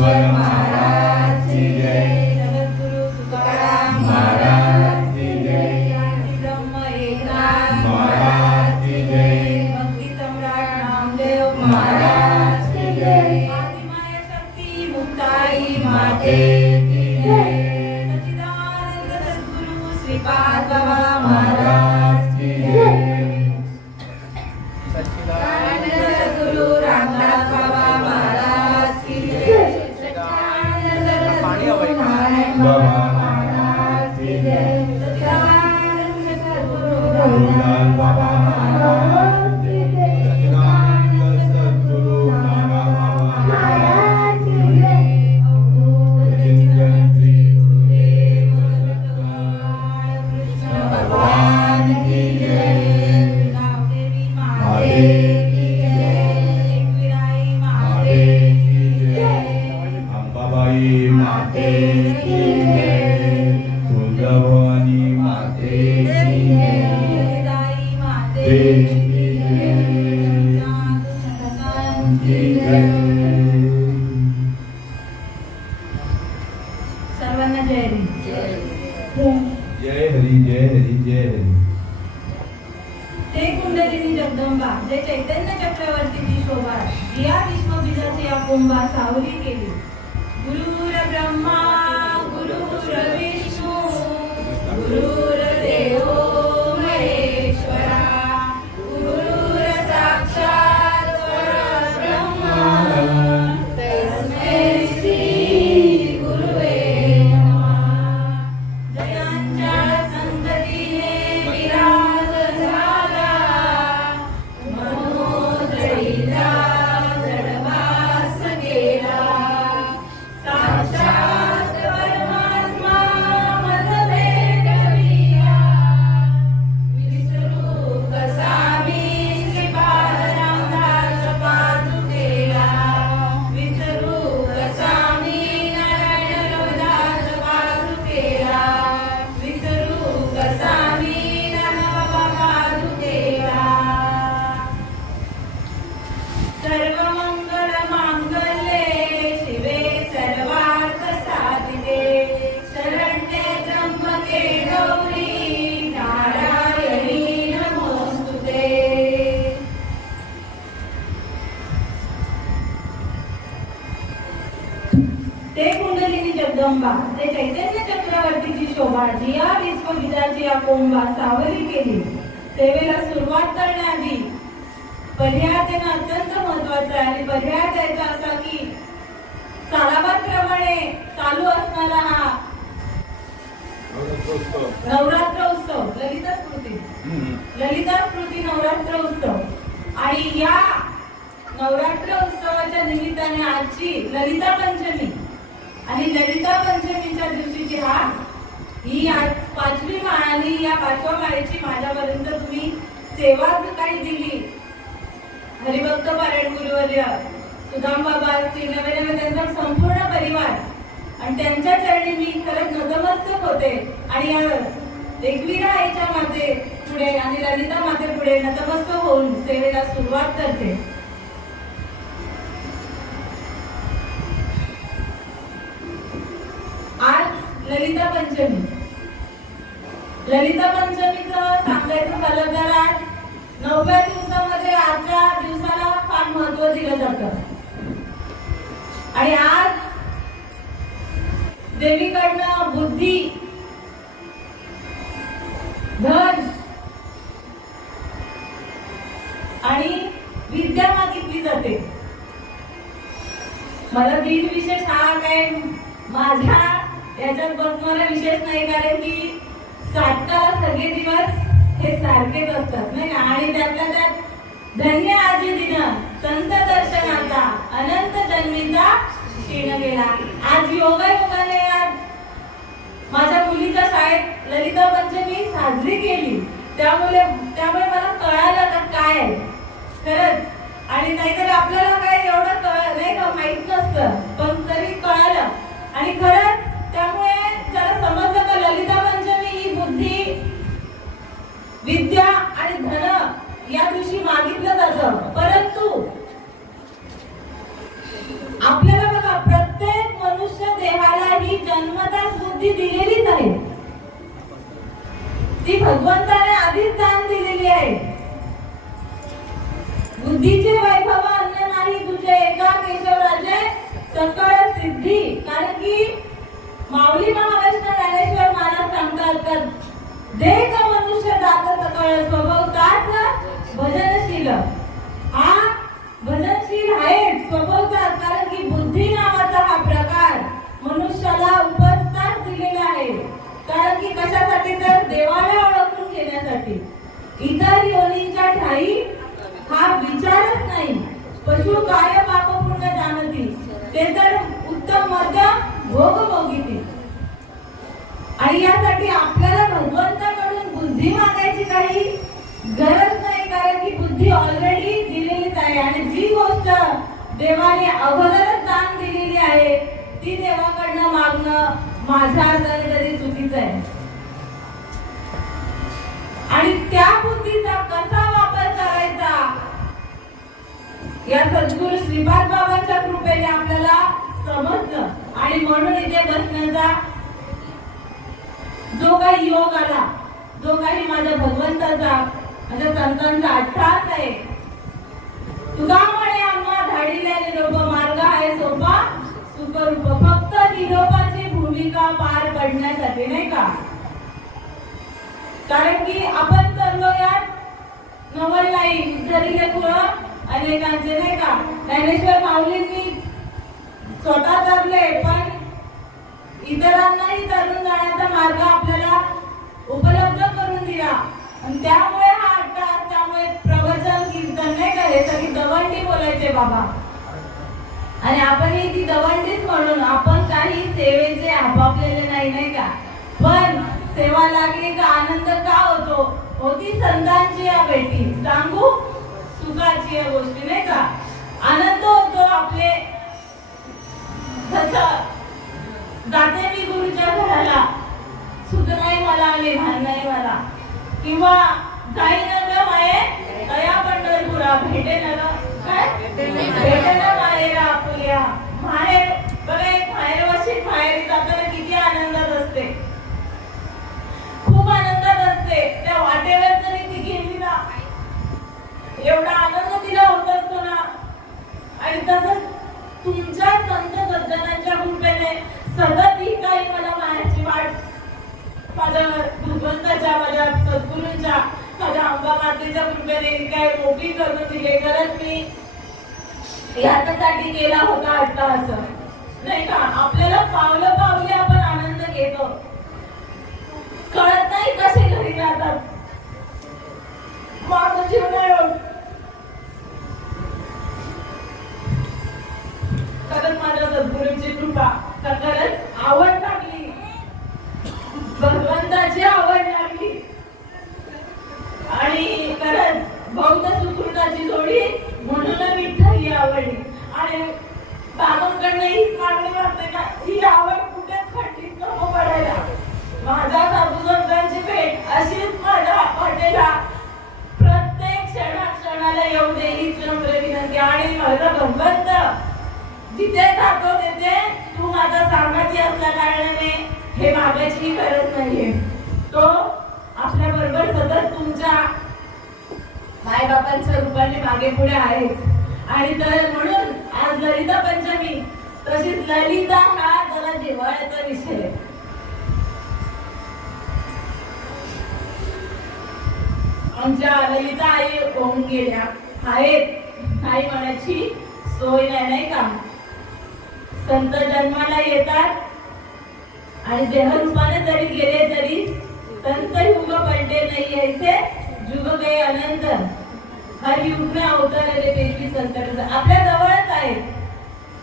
ज्ञानेश्वर महाराज की जय, जगद्गुरु तुकाराम महाराज की जय, ब्रह्म एकनाथ महाराज की जय, भक्ति सम्राट नामदेव महाराज की जय, आदिमाय शक्ति मुक्ताई माते की जय, सच्चिदानंद सद्गुरु श्रीपाद बाबा महाराज की जय, सच्चिदानंद सद्गुरु रामदास बाबा महाराज की जय, सच्चिदानंद सद्गुरु बाबा महाराज की जय, सच्चिदानंद सद्गुरु रघुनाथ बाबा महाराज की जय, सच्चिदानंद सद्गुरु नाना बाबा महाराज की जय, चिंतन श्री गुरुदेव कृष्ण भगवान की जय, देवी माते की जय, एकविराई माते की जय, अंबाबाई माते की जय, तुळजाभवानी माते की जय, दाई माते की जय, की जय. सर्वांना जय हरी. जय हरी जय हरी जय हरी. ते कुंडलिनी जगदंबा जे चैतन्य चक्रवर्तीची शोभा या विश्वबीजाची या कुंभा सावली केली. गुरुर ब्रह्मा गुरुर विष्णू गुरुर्देव महेश्वरा गुरुर साक्षात परब्रह्म तस्मै श्री गुरुवे नमः. जयांच्या संततीने विराज झाला मनोदयीचा जडभास गेला. साक्षात परमात्मा मतभेद विया विसरू कसा मी श्रीपाद रामदास पादुकेला. विसरू कसा मी नारायण रविदास पादुकेला. विसरू कसा मी ज्ञानोबा पादुकेला. सर्व मंगल मांगल्ये शिवे सर्वार्थ साधिके शरण्ये त्र्यंबके गौरी नारायणी नमोस्तुते. ते कुंडलिनी जगदंबा ते चैतन्य चक्रवर्तीची शोभा जी या विश्वबीजाची या कुंभा सावली केली. सेवेला सुरुवात करण्याआधी पर्याय देणं अत्यंत महत्वाचं आहे. आणि पर्याय द्यायचा असा की सालाबादप्रमाणे चालू असणारा हा नवरात्र उत्सव ललिता स्मृती नवरात्र उत्सव. आणि या नवरात्र उत्सवाच्या निमित्ताने आजची ललिता पंचमी आणि ललिता पंचमीच्या दिवशीची ही आज 5वी माळ आणि या 5व्या माळेची माझ्यापर्यंत तुम्ही सेवा काही दिली. हरिभक्त पारायण गुरुवर्य सुदाम बाबा असतील नव्हे त्यांचा संपूर्ण परिवार आणि त्यांच्या चरणी मी खरंच नतमस्तक होते. आणि या एकविरा आईच्या माते पुढे आणि ललिता माते पुढे नतमस्तक होऊन सेवेला सुरुवात करते. आज ललिता पंचमी. ललिता पंचमीचं सांगायचं झालं तर आज 9व्या दिवसामध्ये आजच्या दिवसाला फार महत्व दिलं जातं. आणि आज देवीकडनं बुद्धी धन आणि विद्या मागितली जाते. मला दिन विशेष हा काय माझ्या याच्यात बसणारा विशेष नाही, कारण की सातकाला सगळे दिवस हे सारखेच असतात नाही का. आणि त्यातल्या त्यात धन्य आजी दिन संत दर्शनाचा अनंत जन्मीचा क्षीण गेला. आज योगायोगाने आज माझ्या मुलीच्या शाळेत ललिता पंचमी साजरी केली. त्यामुळे मला कळालं का काय खरंच. आणि नाहीतर आपल्याला काय एवढं नाही का माहित नसतं, पण तरी कळालं. आणि खरंच त्यामुळे जरा समजलं का ललिता पंचमी ही बुद्धी विद्या आणि धन या दिवशी मागितलं जातं. परंतु आपल्याला बघा प्रत्येक बुद्धीचे वैभव अन्न नाही तुझे एका केशवराजे सकळ सिद्धी. कारण की माऊली महावैष्णव ज्ञानेश्वर महाराज सांगतात का देह मनुष्य जात सकळ स्वभाव ताच भजनशील. हा भजनशील आहे स्वभावताच. कारण की बुद्धी नावाचा हा प्रकार मनुष्याला उपस्थित दिलेला आहे. कारण की कशासाठी तर देवाला ओळखून घेण्यासाठी. इतर योनींच्या ठाई हा विचारच नाही. पशु काय पाप पुण्य जाणती ते तर उत्तम मध्यम भोग भोगिती. आणि यासाठी आपल्याला भगवंताकडून बुद्धी मागायची काही गरज नाही. कारण की बुद्धी ऑलरेडी दिलेलीच आहे. आणि जी गोष्ट देवाने अगोदरच दान दिलेली आहे ती देवाकडनं मागणं माझ्या अर्थाने तरी चुकीचं आहे. आणि त्या बुद्धीचा कसा वापर करायचा या सद्गुरू श्रीपाद बाबांच्या कृपेने आपल्याला समजलं. आणि म्हणून इथे बसण्याचा जो काही योग आला, जो काही माझ्या भगवंताचा माझ्या संतांचा अट्टहास आहे. तुका म्हणे आम्हा धाडीला निरोप मार्ग आहे सोपा सुखरूप. फक्त निरोपाची भूमिका पार पडण्यासाठी नाही का. कारण की आपण करलो यात नवल नाही जरी लेखुळं अनेकांचे नाही का. ज्ञानेश्वर माऊलींनी स्वतः तरले पण इतरांनाही तरुण जाण्याचा मार्ग आपल्याला उपलब्ध करून दिला. आणि त्यामुळे हा अट्टहास, त्यामुळे प्रवचन कीर्तन नाही का हे सगळी दवंडी बोलायचे बाबा. आणि आपणही ती दवंडीच म्हणून आपण काही सेवेचे आपापलेले नाही का. पण सेवा लागली का आनंद का होतो. होती संतांची या भेटी सांगू सुखाची या गोष्टी नाही का. आनंद होतो आपले. जाते मी गुरुच्या घराला सुख नाही मला आणि भान नाही मला. किंवा जाई न माये दया पंढरपुरा भेटे न काय भेटे न मायेरा आपुल्या. माहेर बघा एक माहेर वर्षी माहेरी जाताना किती आनंदात असते. खूप आनंदात असते. त्या वाटेवर जरी ती गेली ना एवढा आनंद तिला होत असतो ना. आणि तसंच तुमच्या संत सज्जनांच्या कृपेने सतत ही काही मला मायाची वाट माझ्या भगवंताच्या माझ्या सद्गुरूंच्या माझ्या अंबा मातेच्या कृपेने काय मोठी करून दिले. खरंच मी याच्यासाठी केला होता अट्टहास नाही का. आपल्याला पावलं पावले आपण आनंद घेतो. कळत नाही कसे घरी जातात माझं जीवन. खरंच माझ्या सद्गुरूंची कृपा. खरंच आवड लागली भगवंताची आवड लागली. आणि खरंच बौद्ध सुकृताची जोडी म्हणून विठ्ठल ही आवडली. आणि बाबांकडनं हीच मागणी वाटते का ही आवड कुठेच खंडित नको पडायला. माझ्या साधू संतांची भेट अशीच माझ्या वाटेला प्रत्येक क्षणाला येऊ दे हीच नम्र विनंती. आणि माझा भगवंत जिथे जातो तिथे तू माझा सांगायची असल्या कारणाने हे मागायची गरज नाहीये. तो आपल्या बरोबर सतत तुमच्या मायबापांच्या रूपाने मागे पुढे आहे. आणि तर म्हणून आज ललिता पंचमी तशीच ललिता हा जरा जिव्हाळ्याचा विषय. आमच्या ललिता आई होऊन गेल्या आहेत. आई म्हणायची सोय नाही का. संत जन्माला येतात आणि देहरूपाने जरी गेले तरी संत युग पलटे नाही ऐसे जुग गए अनंत. हर युग में अवतरले देवी संत आपल्या जवळच आहे.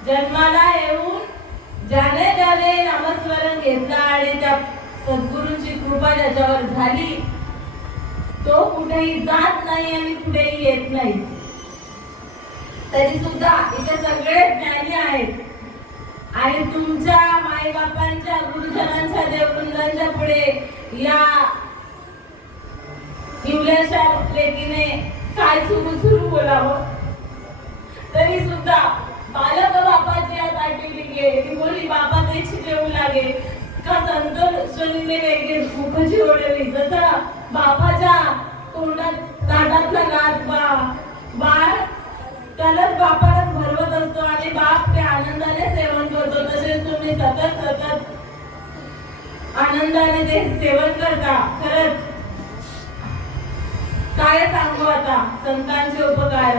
जन्माला येऊन ज्याने ज्याने नामस्मरण घेतला आणि त्या सद्गुरूंची कृपा ज्याच्यावर झाली तो कुठेही जात नाही आणि कुठेही येत नाही. तरी सुद्धा इथे सगळे ज्ञानी आहेत. आणि तुमच्या मायबापांच्या गुरुजनांच्या देववृंदांच्या पुढे या हिवल्याशा लेकीने काय सुरू बोलावं. तरी सुद्धा बालक बापाची आज आठवली गेली बोली बाबा त्याची जेवू लागे का संत शनीने वेगळे मुखची ओढली. जसं बापाच्या तोंडात ताटातला घास बाळ आणि बाप ते आनंदाने सेवन करतो, तसेच तुम्ही सतत सतत आनंदाने ते सेवन करता. खरंच काय सांगू आता संतांचे उपकार,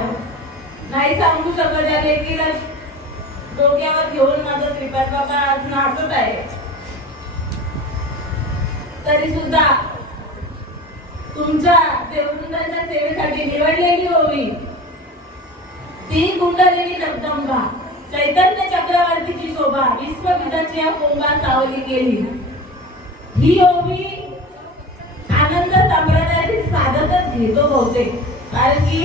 नाही सांगू शकत. या लेकीला डोक्यावर घेऊन माझा श्रीपाद बाबा आज नाचत आहे. तरी सुद्धा तुमच्या देववृंदाच्या सेवेसाठी निवडलेली ओवी ती कुंडलिनी जगदंबा चैतन्य चक्रवर्तीची शोभा विश्वविदाची या कोंबा सावली गेली. ही ओवी आनंद संप्रदायाची साधतच घेतो बहुतेक, कारण की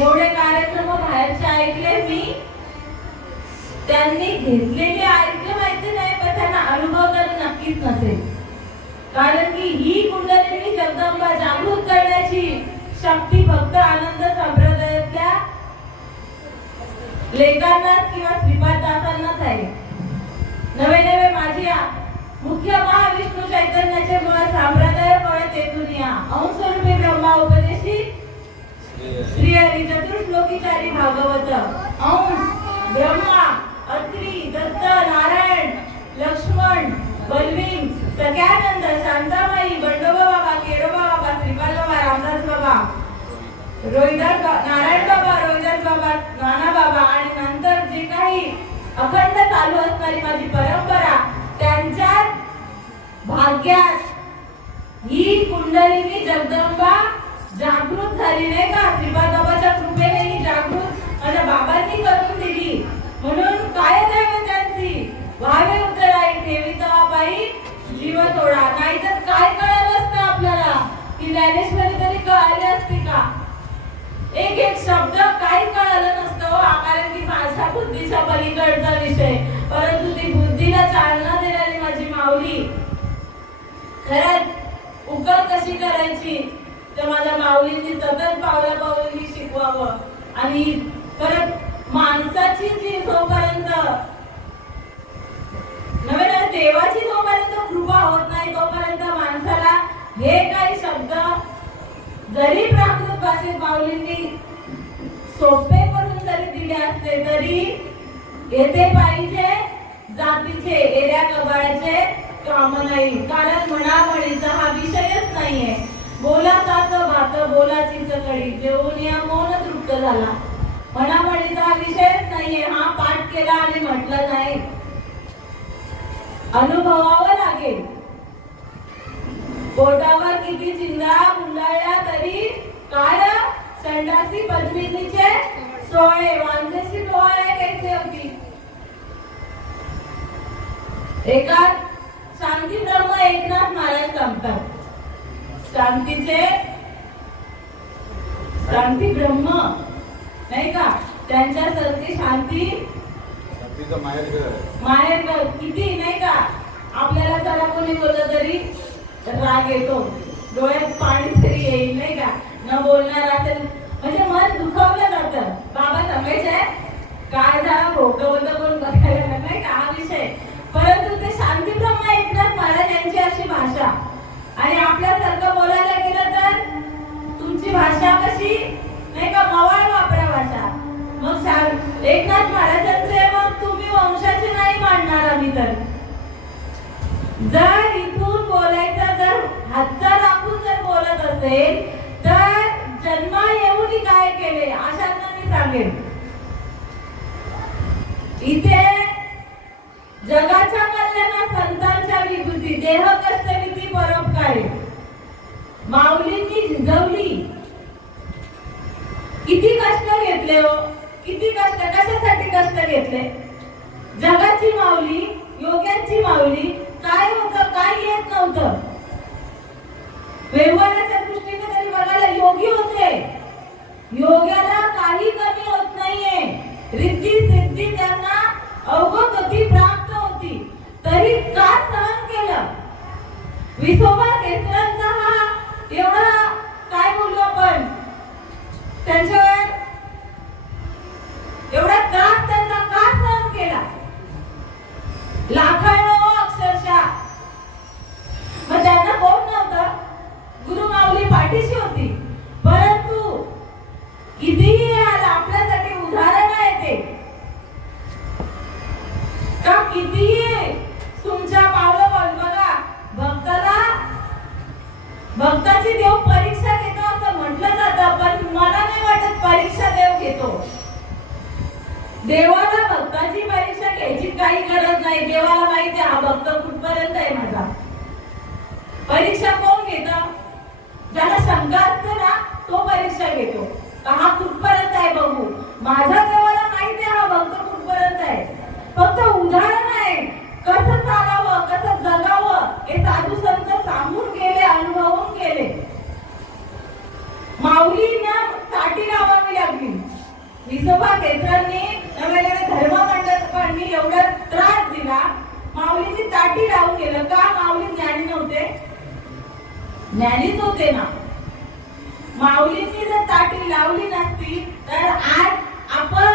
एवढे कार्यक्रम बाहेरचे ऐकले मी, त्यांनी घेतलेले ऐकले माहिती नाही, पण त्यांना अनुभव तर नक्कीच नसेल. कारण की ही कुंडलिनी जगदंबा जागृत करण्याची शक्ती फक्त आनंद संप्रदायातल्या लेखांनाच किंवा श्रीपाददासांनाच आहे. नवे नवे माझी मुख्य महाविष्णू चैतन्याचे मुळ संप्रदाय फळ तेथून या अंशरूपी ब्रह्मा उपदेशी श्री हरी चतुर्श्लोकीचारी भागवत अंश ब्रह्मा अत्रि दत्त नारायण लक्ष्मण बलवीर सख्यानंद शांताबाई बंडोबा बाबा केरोबा बाबा श्रीपाद बाबा रामदास बाबा रोहिदास नारायण बाबा रोहिदास बाबा नाना बाबा आणि नंतर जे काही अखंड चालू असणारी माझी परंपरा, त्यांच्या भाग्यात ही कुंडलिनी जगदंबा जागृत झाली नाही का. श्रीपाद बाबाच्या कृपेने ही जागृत माझ्या बाबांनी करून दिली. म्हणून काय द्यावे त्यांची व्हावे उतराई ठेविता बाई जीव थोडा. नाहीतर काय कळलं असतं आपल्याला की ज्ञानेश्वरी तरी कळाली असती का. एक एक शब्द काही कळलं नसतं, कारण की माझ्या बुद्धीच्या पलीकडचा विषय, परंतु ती बुद्धीला चालना देणारी माझी माऊली. खरंच उकल कशी करायची तर माझ्या माऊलींनी सतत पावला पावली शिकवावं. आणि परत माणसाची जी जोपर्यंत नव्हे नव्हे देवाची जोपर्यंत कृपा होत नाही तोपर्यंत माणसाला हे काही शब्द जरी प्राकृत भाषेत माऊलींनी सोपे करून जरी दिले असते तरी येथे पाहिजे जातीचे एऱ्या कबाळाचे काम नाही. कारण म्हणामळीचा हा विषयच नाहीये. बोलाचाच भात बोलाचीच कडी जेवून या मौन तृप्त झाला. म्हणामळीचा हा विषयच नाहीये. हा पाठ केला आणि म्हटलं नाही, अनुभवावं लागेल. पोटावर किती चिंधा गुंडाळल्या तरी काय संडासी पद्मिनीचे सोळे वांजेशी डोळे कैसे होती. एका शांती ब्रह्म एकनाथ महाराज सांगतात. शांती ब्रह्म नाही का, त्यांच्यासारखी शांती माहेर किती नाही का. आपल्याला जरा कोणी बोललं तरी राग येतो, डोळ्यात पाणी तरी येईल नाही का, न बोलणार असेल म्हणजे मन दुखावलं जातं. बाबा सांगायचे काय झालं भोगवत कोण बघायला नाही का हा विषय. परंतु ते शांती ब्रह्म एकनाथ महाराज यांची अशी भाषा, आणि आपल्यासारखं बोलायला गेलं तर तुमची भाषा कशी नाही का मवाळ वापरा भाषा. मग एकनाथ महाराजांचे मग तुम्ही वंशाचे नाही मानणार आम्ही. तर जर इथून बोलायचं जर हातचा राखून जर बोलत असेल तर जन्मा येऊन काय केले अशांना मी सांगेन. इथे जगाच्या कल्याणात संतांच्या विभूती देह कष्टविधी परोपकारी माऊलींनी झिजवली. किती कष्ट घेतले हो, किती कष्ट, कशासाठी कष्ट घेतले. जगाची माऊली योग्यांची माऊली काय होतं काय येत नव्हतं. व्यवहाराच्या दृष्टीने तरी बघायला योगी होते. योग्याला काही कमी होत नाहीये. रिद्धी सिद्धी त्यांना अवगत होती, प्राप्त होती, तरी का सहन केलं. विसोबा केसरांचा हा एवढा काय बोललो आपण त्यांच्यावर एवढा त्रास त्यांचा का सहन केला. लाखांनो अक्षरशः. मग त्यांना कोण नव्हतं, गुरु माऊली पाठीशी होती. परंतु कितीही घेतो. देवाला भक्ताची परीक्षा घ्यायची काही गरज नाही. देवाला माहिती हा भक्त कुठपर्यंत आहे माझा. परीक्षा कोण घेतं? ज्याला शंका असते ना तो परीक्षा घेतो. हा कुठपर्यंत आहे बघू. माझ्या देवाला माहिती आहे हा भक्त कुठपर्यंत आहे. फक्त उदाहरण आहे कसं चालावं कसं जगावं हे साधू संत सांगून गेले, अनुभवून गेले. माऊलींना ताटी लावावी लागली. विसोबा केसरांनी नव्याने धर्ममंडळांनी एवढा त्रास दिला. माऊलींनी ताटी लावून गेलं का? माऊली ज्ञानी नव्हते? ज्ञानीच होते ना. माऊलींनी जर ताटी लावली नसती तर आज आपण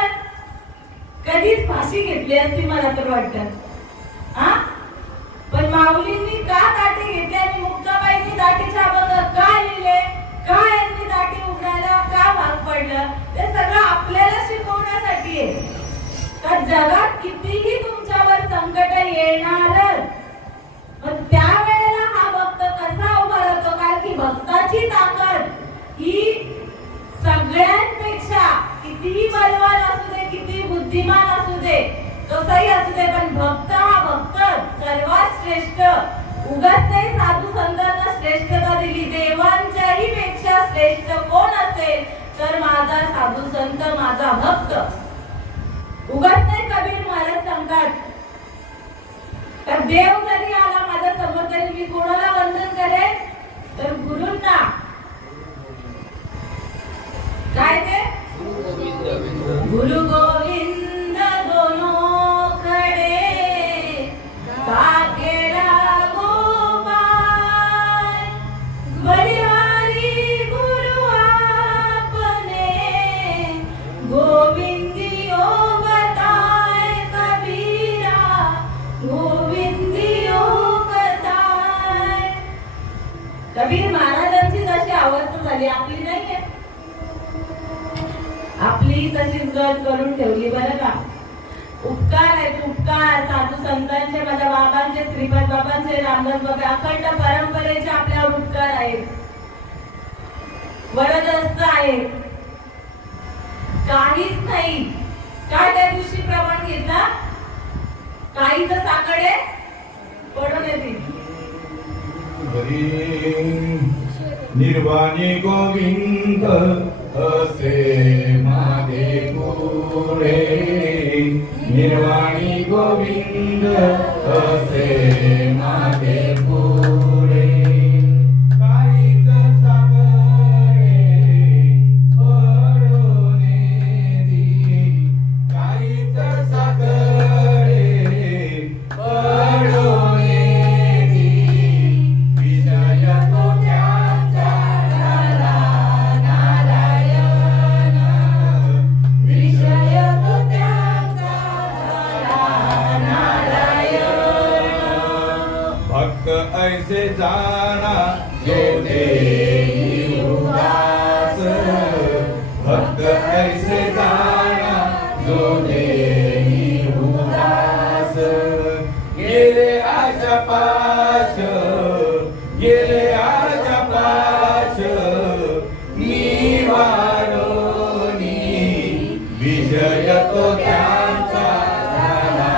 कधीच फाशी घेतली असती मला तर वाटतं. पण माऊलींनी का ताटी घेतली आणि मुक्ताबाईंनी ताटीच्या अगोदर का लिहिले, का यांनी ताटी उघडायला का भाग पडलं, ते सगळं आपल्याला शिकवण्यासाठी आहे. तर जगात कितीही तुमच्यावर संकट येणार पण त्यावेळेला हा भक्त कसा उभा राहतो. कारण की भक्ताची ताकद ही सगळ्यांपेक्षा कितीही बलवान असू दे, किती बुद्धिमान असू दे, कसंही असू दे, पण भक्त हा भक्त सर्वात श्रेष्ठ. उगाच नाही साधू संतांना श्रेष्ठता दिली. देवांच्याही पेक्षा श्रेष्ठ कोण असेल तर माझा साधू संत, माझा भक्त. उगाच नाही कबीर महाराज सांगतात तर देव जरी आला माझ्या समोर तरी मी कोणाला वंदन करेन तर गुरूंना. काय ते? गुरु गोविंद दोनों खडे काकेरा गोपाल बलिहारी गुरु आपने गोविंदियो बताए कबीरा गोविंदियो बताए. कबीर महाराजांची जशी अवस्था झाली आपली नाहीये. आपली तशीच गत करून ठेवली बरं का. उपकार आहेत उपकार साधू संतांचे, माझ्या बाबांचे, श्रीपाद बाबांचे, रामदास बाबा, अखंड परंपरेचे आपल्यावर उपकार आहेत. वरदहस्त आहे. काहीच नाही. काय त्या दिवशी प्रमाण घेतला? काहीच साकडे पडून येतील. निर्वाणी गोविंद असे मागे पुढे. निर्वाणी गोविंद असे मागे पुढे. काहीच साकडे पडून येतील. काहीच साकडे पडून येतील. विजय तो त्यांचा झाला नारायण. विजय तो त्यांचा झाला नारायण. भक्त ऐसे जाना जो देई उदास. भक्त ऐसे जाना जो देई उदास. गेले आशा पाश गेले आशा पाश निवारोनी. विजय तो त्यांचा झाला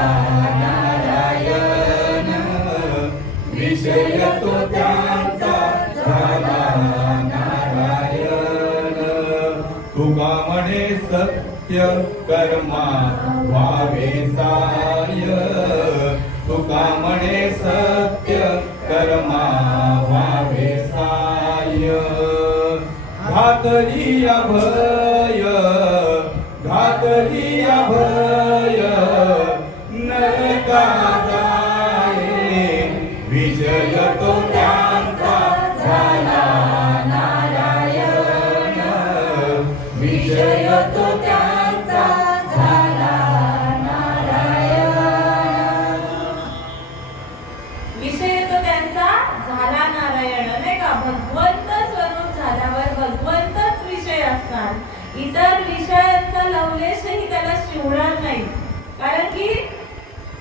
नारायण. विजय तो त्यांचा झाला नारायण. तुका म्हणे सत्य कर्मा व्हावे साय. तुका म्हणे सत्य कर्मा व्हावे साय. घातली अभय घातली अभय नरका जाये. विजय तो त्यांचा झाला नारायण. विजय तो त्यांचा झाला नारायण. विषय तो त्यांचा झाला नारायण नाही का. भगवंत स्वरूप झाल्यावर भगवंतच विषय असणार. इतर विषयांचा लवलेशही त्याला शिवणार नाही. कारण की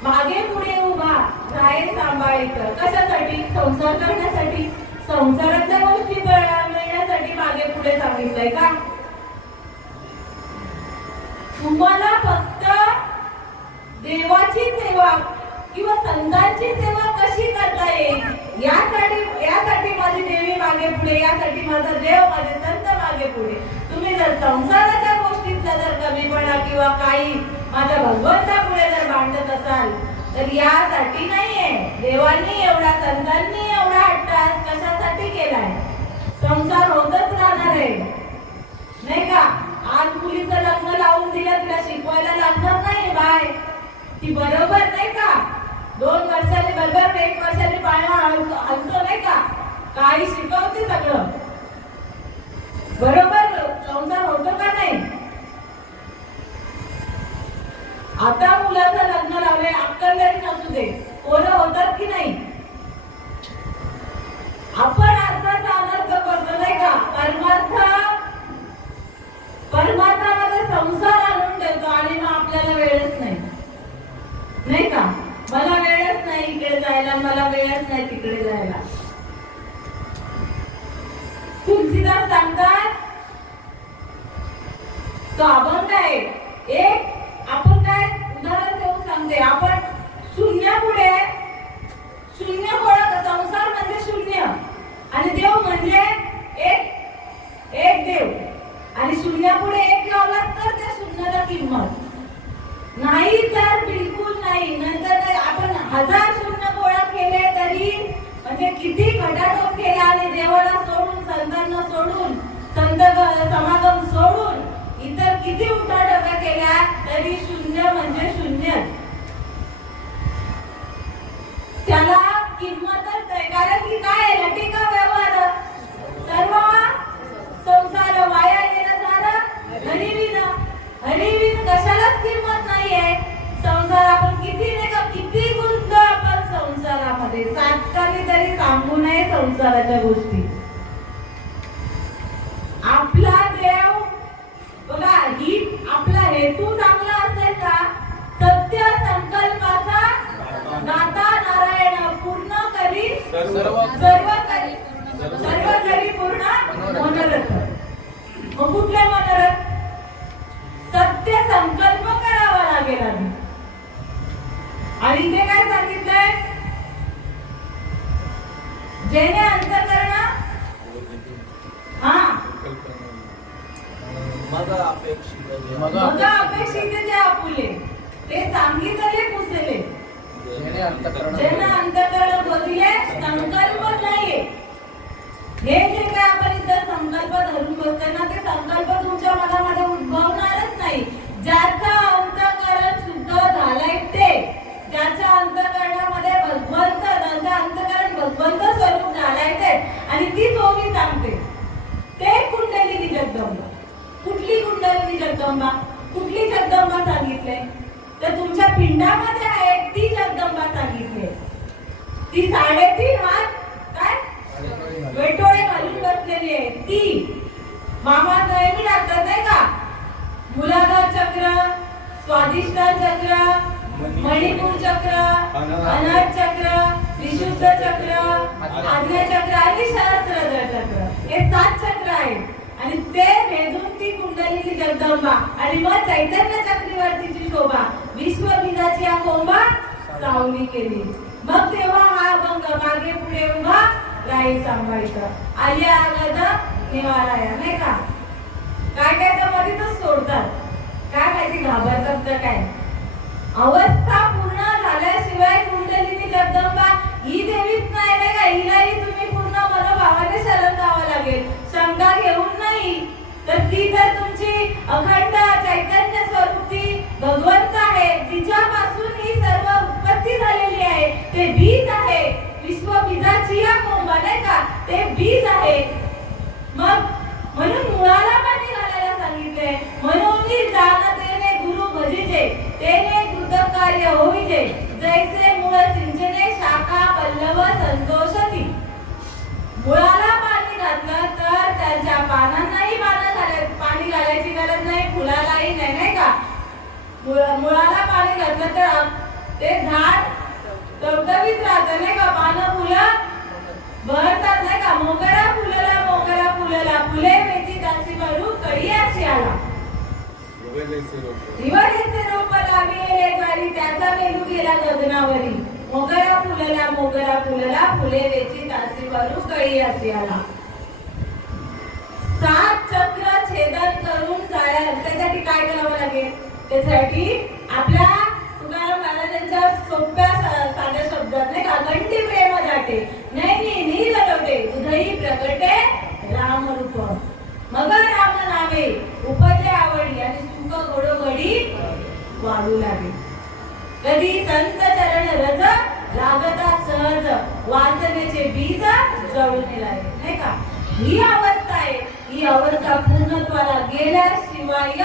मागे पुढे उभा राय सांभाळीकर कशासाठी? संसार करण्यासाठी. संसारातल्या गोष्टी मिळण्यासाठी मागे पुढे सांगितलंय का? तुम्हाला फक्त देवाची सेवा किंवा संतांची सेवा कशी करता येईल यासाठी माझी देवी मागे पुढे, यासाठी माझा देव माझे संत मागे पुढे. तुम्ही जर संसाराच्या गोष्टीतला जर कमीपणा किंवा काही माझ्या भगवंतापुढे जर मांडत असाल तर यासाठी नाहीये. देवानी एवढा, संतांनी एवढा अट्टास कशासाठी केलाय? संसार होतच राहणार आहे नाही का? आज मुलीचं लग्न लावून दिलं, तिला शिकवायला लागणार नाही बाय, ती बरोबर नाही का? 2 वर्षांनी बरोबर 1 वर्षांनी पाया हलतो नाही का? काही शिकवते सगळं बरोबर. संसार होतो का नाही? आता मुलाचं लग्न लावले, अक्कल जरी नसू दे, पोरं होतात की नाही? आपण अर्थाचा अनर्थ करतो नाही का? परमार्थामध्ये संसार आणून ठेवतो आणि मग आपल्याला वेळच नाही का? मला वेळच नाही इकडे जायला, मला वेळच नाही तिकडे जायला. तुलसीदास सांगतात तो अभंग आहे एक. आपण काय उदाहरण देऊन सांगते, आपण शून्यापुढे शून्य ओळख. संसार म्हणजे शून्य आणि देव म्हणजे एक देव. आणि शून्यापुढे 1 लावला तर त्या शून्याला किंमत नाही, तर बिलकुल नाही. नंतर आपण 1000 शून्य गोळा केले तरी, म्हणजे किती घटाटोप केला आणि देवाला सोडून, संतांना सोडून, संत समागम सोडून इतर किती उठाडब्या केल्या तरी शून्य म्हणजे शून्य. त्याला किंमतच नाही. कारण की काय लटिका व्यवहार सर्व संसार वाया येणं झालं. हरिविन कशालाच किंमत नाहीये. संसार आपण किती गुंत आपण संसारामध्ये, सातकाने तरी सांगू नये संसाराच्या गोष्टी. आपला देव बघा, ही आपला हेतू चांगला असेल का? सत्य संकल्पाचा दाता नारायण पूर्ण करी सर्व करी पूर्ण मनोरथ. मग कुठले मनोरथ? सत्य संकल्प करावा लागेल आधी. आणि इथे काय सांगितलंय? जेणे अंतःकरण मग अपेक्षित जे आपुले ते सांगितले पुसले. जेणे अंतःकरण बोलिले संकल्प नाहीये. हे जे काय आपण इथं संकल्प धरून बसताना ते संकल्प तुमच्या मनामध्ये उद्भवणारच नाही. ज्याचा अंतःकरण शुद्ध झालाय ते, ज्याच्या अंतःकरणामध्ये भगवंत, ज्याचं अंतःकरण भगवंत स्वरूप झालाय ते, आणि ती मी सांगते ते कुंडलिनी जगदंबा. कुठली कुंडलिनी जगदंबा? कुठली जगदंबा सांगितले? तर तुमच्या पिंडामध्ये आहे ती जगदंबा सांगितले. ती 3.5 हात काय वेटोळे घालून बसलेली आहे ती. मामा नेहमी टाकतात नाही का? मूलाधार चक्र, स्वाधिष्ठान चक्र, मणिपूर चक्र, अनाहत चक्र, विशुद्ध चक्र, आज्ञा चक्र आणि सहस्त्रधर चक्र. हे 7 चक्र आहेत आणि ते भेदून ती कुंडलिनी जगदंबा. आणि मग चैतन्य चक्रीवरतीची शोभा, विश्वबीजाची या कोंबा सावली केली. मग तेव्हा हा अभंग मागे पुढे उभा राही सांभाळायचं. आलिया आगद निवाराया नाही का? काय तर मध्येच सोडतात. काय माहिती घाबरतात का काय? अवस्था पूर्ण झाल्याशिवाय कुंडलिनी जगदंबा ही देवीच नाही का? हिलाही तुम्ही पूर्ण मनोभावाने शरण जावं लागेल. शंका घेऊन नाही. तर ती तर तुमची अखंड चैतन्य स्वरूपी भगवंत आहे, तिच्यापासून ही सर्व उत्पत्ती झालेली आहे. ते बीज आहे, विश्वबीजाची या कोंबा नाही का? ते बीज आहे. मग म्हणून मुळाला पाणी घालायला सांगितले. म्हणून जाणतेने गुरु भजिजे, तेने कृतकार्य होईजे. जैसे मूळ सिंचने शाखा पल्लव संतोषती. मुळाला पाणी घातलं तर त्यांच्या पानांनाही पाणी घालायची गरज नाही, फुलालाही नाही का? मुळाला पाणी घातलं तर ते झाड टवटवीत राहतं नाही का? पानं फुलं बहरतात नाही का? मोगरा फुलला फुले मेथी दासी भरू कडी अशी आला. निवडेचे रोप लाविले ज्वारी त्याचा मेलू गेला गगनावरी मोगरा फुलला फुले वेची तासी वरू कळी असे आला 7 चक्र छेदन करून जायला त्यासाठी काय करावं लागेल त्यासाठी आपल्या तुकाराम महाराजांच्या सोप्या साध्या शब्दात नाही का गंटी प्रेम दाटे नैनी नील लोटे उधई प्रगटे राम रूप मग राम नावे उपजे आवडली आणि सुख घोडोघडी वाढू लागले कधी संत चरण रज लागता सहज वासनेचे बीज जळून निघाले नाही का ही अवस्था आहे ही अवस्था पूर्णत्वाला गेल्याशिवाय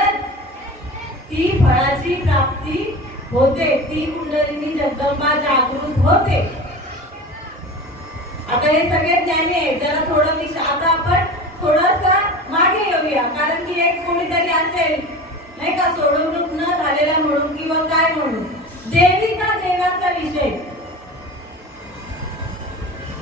ती फळाची प्राप्ती होते ती कुंडलिनी जगदंबा जागृत होते आता हे सगळे ज्ञानी आहे जरा थोडं आता आपण थोडंसं मागे येऊया कारण की एक कोणीतरी असेल नाही का सोडवणूक न झालेला म्हणून किंवा काय म्हणून देवीचा देवाचा विषय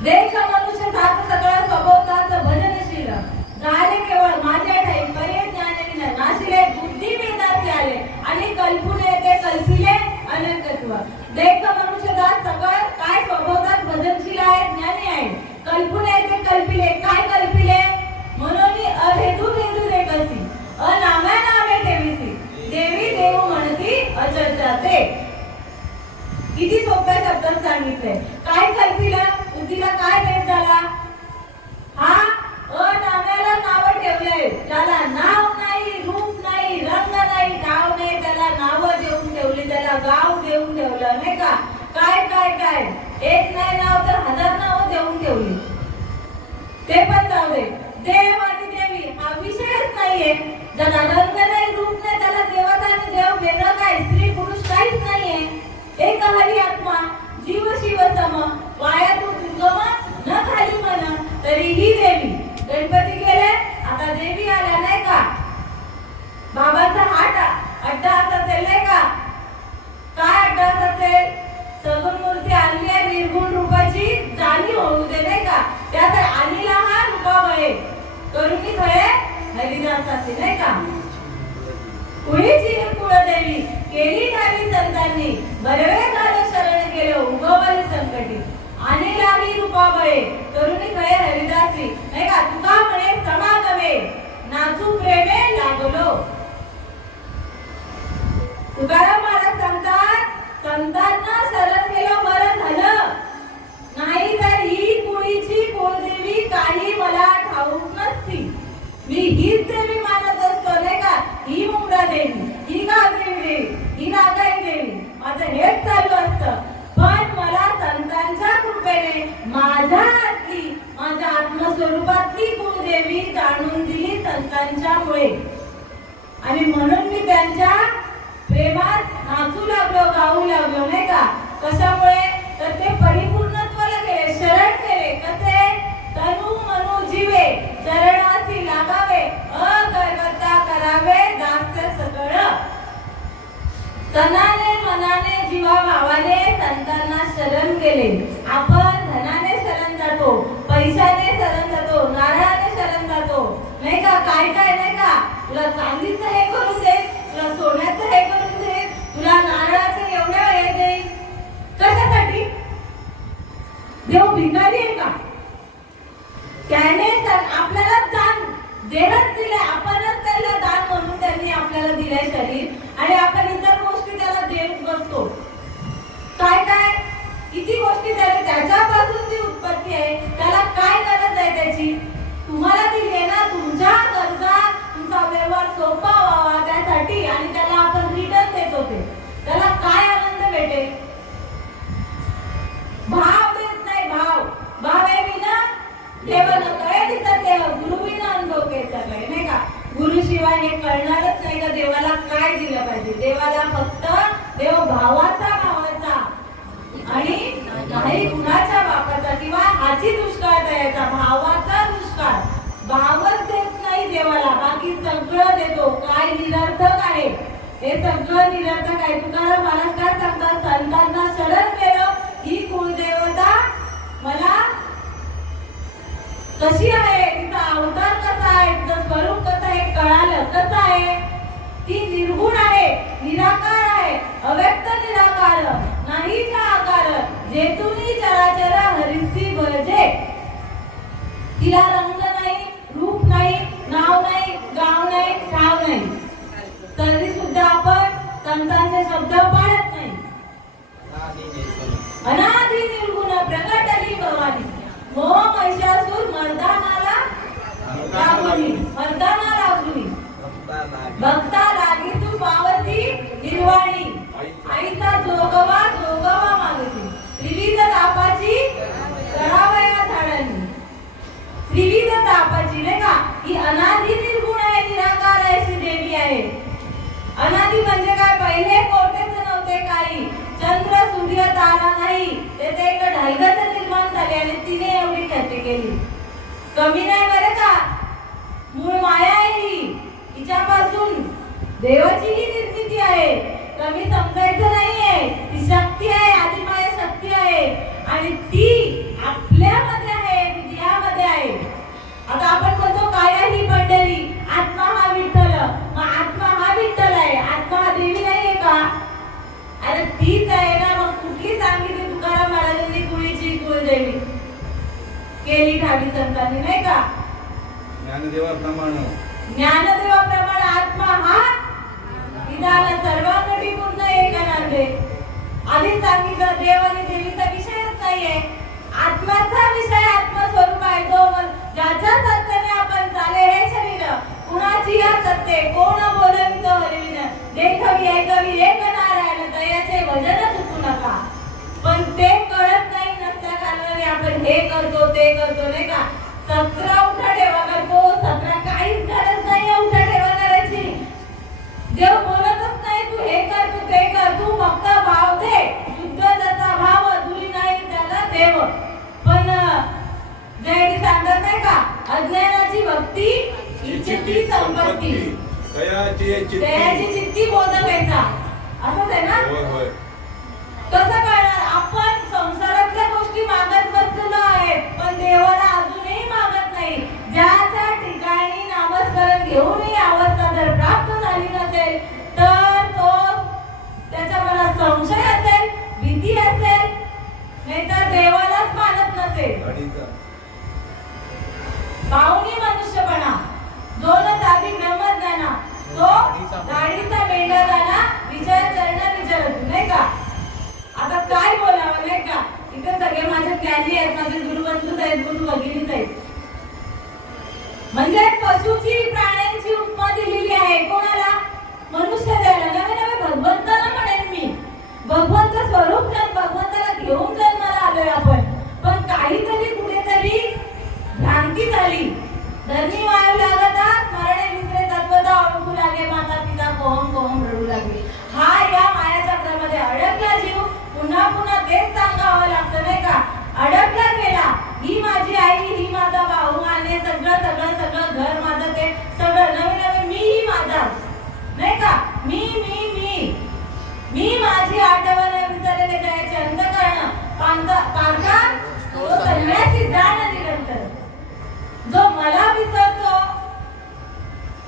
देश मनुष्य जात सगळा स्वभावताचं भजनशील झाले केवळ माझ्या ठाई परे ज्ञानविना नाशिले बुद्धी वेदाचे आले आणि कल्पुने ते कल्पिले अनंतत्व देश मनुष्य जात सगळं काय स्वभावतात भजनशील आहे ज्ञानी आहे कल्पुने ते कल्पिले काय कल्पिले म्हणून अभेदू भेदू रे कसी अनाम्या नामे ठेवीसी देवी देव म्हणती अचर्चाते किती सोप्या शब्दात सांगितलंय काय कल्पिला बुद्धीला काय भेद झाला हा अनाम्याला नाव ठेवलंय त्याला नाव नाही रूप नाही रंग नाही गाव नाही त्याला नाव देऊन ठेवली त्याला गाव देऊन ठेवलं नाही का काय काय काय एक नाही नाव तर 1000 नाव देऊन ठेवली ते पण जाऊ दे देव आणि देवी हा विषयच नाहीये ज्याला रंग नाही रूप नाही त्याला देवता आणि देव वेगळं काय स्त्री पुरुष काहीच नाहीये एक हरी आत्मा जीव शिव सम वायातून दुर्गम न खाली मन तरीही देवी गणपती गेले आता देवी आल्या नाही का बाबांचा अड्डा असेल नाही का काय अड्डा असेल सगुण मूर्ती आणली आहे निर्गुण रूपाची जाणीव होऊ दे नाही का त्यात आणीला हा रूपाबळे करुणी खळे हरिदासाची नाही का कुळीची कुळदेवी केली ठावी संतांनी बरवे झालं शरण गेलो उगवले संकटी आणीला ही रूपाबळे करुणी खळे हरिदासी नाही का तुका म्हणे समागमे नाचू प्रेमे लागलो तुकाराम महाराज सांगतात संतांना शरण गेलो बरं झालं नाही तर ही कुळीची कुळदेवी काही मला ठाऊक नसती मी हीच देवी मानत असतो नाही का ही मुंबरा देवी ही गावदेवी देवी ही रागाई देवी माझं हेच चालू असतं पण मला संतांच्या कृपेने माझ्या आत्मस्वरूपातली कुळदेवी जाणून दिली संतांच्यामुळे आणि म्हणून मी त्यांच्या प्रेमात नाचू लागलो गाऊ लागलो नाही का कशामुळे तर ते परिपूर्णत्वाला गेले शरण केले कसे तनु मनु जीवे चरणासी लागावे अकर्ता करावे दास्य सगळ तनाने मनाने जीवा भावाने संतांना शरण केले आपण धनाने शरण जातो पैशाने शरण जातो नारळाने शरण जातो नाही का काय काय नाही का तुला चांदीचं हे करून दे तुला सोन्याचं हे करून दे तुला नारळाचं एवढ्या हे दे कशासाठी देव भिकारी आहे का त्याने आपल्याला दान देणंच दिले आपणच त्याला दान म्हणून त्यांनी आपल्याला दिलंय शरीर आणि आपण इतर गोष्टी त्याला देत बसतो काय काय किती गोष्टी त्याच्यापासून जी उत्पत्ती आहे त्याला काय गरज आहे त्याची तुम्हाला दिली आहे ना तुमच्या गरजा तुमचा व्यवहार सोपा व्हावा त्यासाठी आणि त्याला आपण रिटर्न देत होते त्याला काय आनंद भेटेल भाव देत नाही भाव आहे विना केवळ कळे दिसत देव गुरु विना अनुभवके सगळे नाही का गुरु शिवाय हे कळणारच नाही का देवाला काय दिलं पाहिजे देवाला फक्त देव भावाचा आणि नाही गुणाच्या बापाचा किंवा हाची दुष्काळ द्यायचा भावाचा दुष्काळ भावच देत नाही देवाला बाकी सगळं देतो काय निरर्थक आहे हे सगळं निरर्थक आहे तुकाराम महाराज काय सांगतात संतांना शरण केलं ही कुलदेवता मला कशी आहे तिचा अवतार कसा आहे तिचं स्वरूप कसं आहे कळालं कसं आहे ती निर्गुण आहे, निराकार आहे, अव्यक्त निराकार, नाहीचा आकार, जेतुनी चराचर हरिसी भजे. तिला रंग नाही, रूप नाही, नाव नाही, गाव नाही, ठाव नाही, तरी सुद्धा आपण संतांचे शब्द पाळत नाही. अनादि निर्गुण प्रकटली भवानी, मोह महिषासूर मर्दानाला लागुनी, भक्ता लागी तू पावती निर्वाणी, आईचा जोगवा जोगवा मागती, त्रिविध तापाची करावया झाडांनी. त्रिविध तापाची नाही का, ही अनादि निर्गुण आहे, निराकार आहे, अशी देवी आहे. अनादि म्हणजे काय, पहिले कोणतेच नव्हते काही, चंद्र सूर्य तारा नाही, तेथे एक ढालगत निर्माण झाले आणि तिने एवढी ख्याती केली. कमी नाही बरं का, मूळ माया आहे ही, हिच्यापासून देवाची ही निर्मिती आहे. कमी समजायचं नाहीये, ती शक्ती आहे, आदिमाया शक्ती आहे आणि ती आपल्यामध्ये आहे, हृदयामध्ये आहे. आता आपण म्हणतो काया ही पंढरी, आत्मा हा विठ्ठल, मग आत्मा हा विठ्ठल आहे, आत्मा हा देवी नाहीये का? अरे तीच आहे ना. मग कुठली सांगितली तुकाराम महाराजांनी कुळीची कुळदेवी केली ठावी संतांनी, नाही का? ज्ञानदेवाप्रमाणे आत्मा हा विधान सर्वांगठी पूर्ण एकनाथे. आधी सांगितलं देव आणि देवीचा विषयच नाहीये, आत्म्याचा विषय आत्मस्वरूप आहे. जो ज्याच्या सत्तेने आपण चाले हे शरीर, कुणाची या सत्ते कोण बोलवितो हरिविन, देखवी ऐकवी एक नारायण, दयाचे भजन चुकू नका. पण ते कळत नाही, नसल्या कारणाने आपण हे करतो ते करतो, नाही का? 17 उठा ठेवा करतो, 17 काहीच गरज नाही उठा ठेवा करायची. देव बोलतच नाही तू हे कर तू ते कर, तू फक्त भाव दे, शुद्ध त्याचा भाव अधुरी नाही त्याला देव. पण जयडी सांगत नाही का, अज्ञानाची भक्ती इच्छिती संपत्ती, दयाची चित्ती बोधकायचा, असंच आहे ना? कसं कळणार? आपण संसारातल्या गोष्टी मागत बसलेलो आहे, पण देवाला अजूनही मागत नाही. ज्या त्या ठिकाणी नामस्मरण घेऊनही अवस्था जर प्राप्त झाली नसेल तर तो त्याच्या मनात संशय असेल, भीती असेल, नाहीतर देवालाच मानत नसेल. पाहुणी मनुष्यपणा, जो न साधी ब्रह्मज्ञाना, तो गाडीचा मेंढा झाला, विचार चरण विचारत, नाही का? आता काय बोलावं, नाही का? इथे सगळे माझे ज्ञानी आहेत, माझे गुरुबंधूच आहेत, गुरु भगिनीच आहेत. म्हणजे पशुची प्राण्यांची उपमा दिलेली आहे कोणाला? मनुष्य द्यायला. नवे नवे भगवंताला म्हणेन मी, भगवंत स्वरूप भगवंताला घेऊन जन्माला आलोय आपण. पण काहीतरी कुठेतरी भ्रांती झाली, धरणी वायू लागता, स्मरणे विसरे तत्वता ओळखू लागे, माता पिता कोहम कोहम रडू लागले. हा या मायाचक्रामध्ये अडकला जीव, पुन्हा पुन्हा तेच सांगावं लागतं, नाही का? अडकला गेला, ही माझी आई, ही माझा भाऊ, आणि सगळं सगळं सगळं घर माझं, ते सगळं नवीन नवीन मी ही माझा, नाही का? मी मी मी मी माझी आठवण विसरलेले जयाचे अंतःकरण पारखा, तो संन्यासी जाण निरंतर. जो मला विसरतो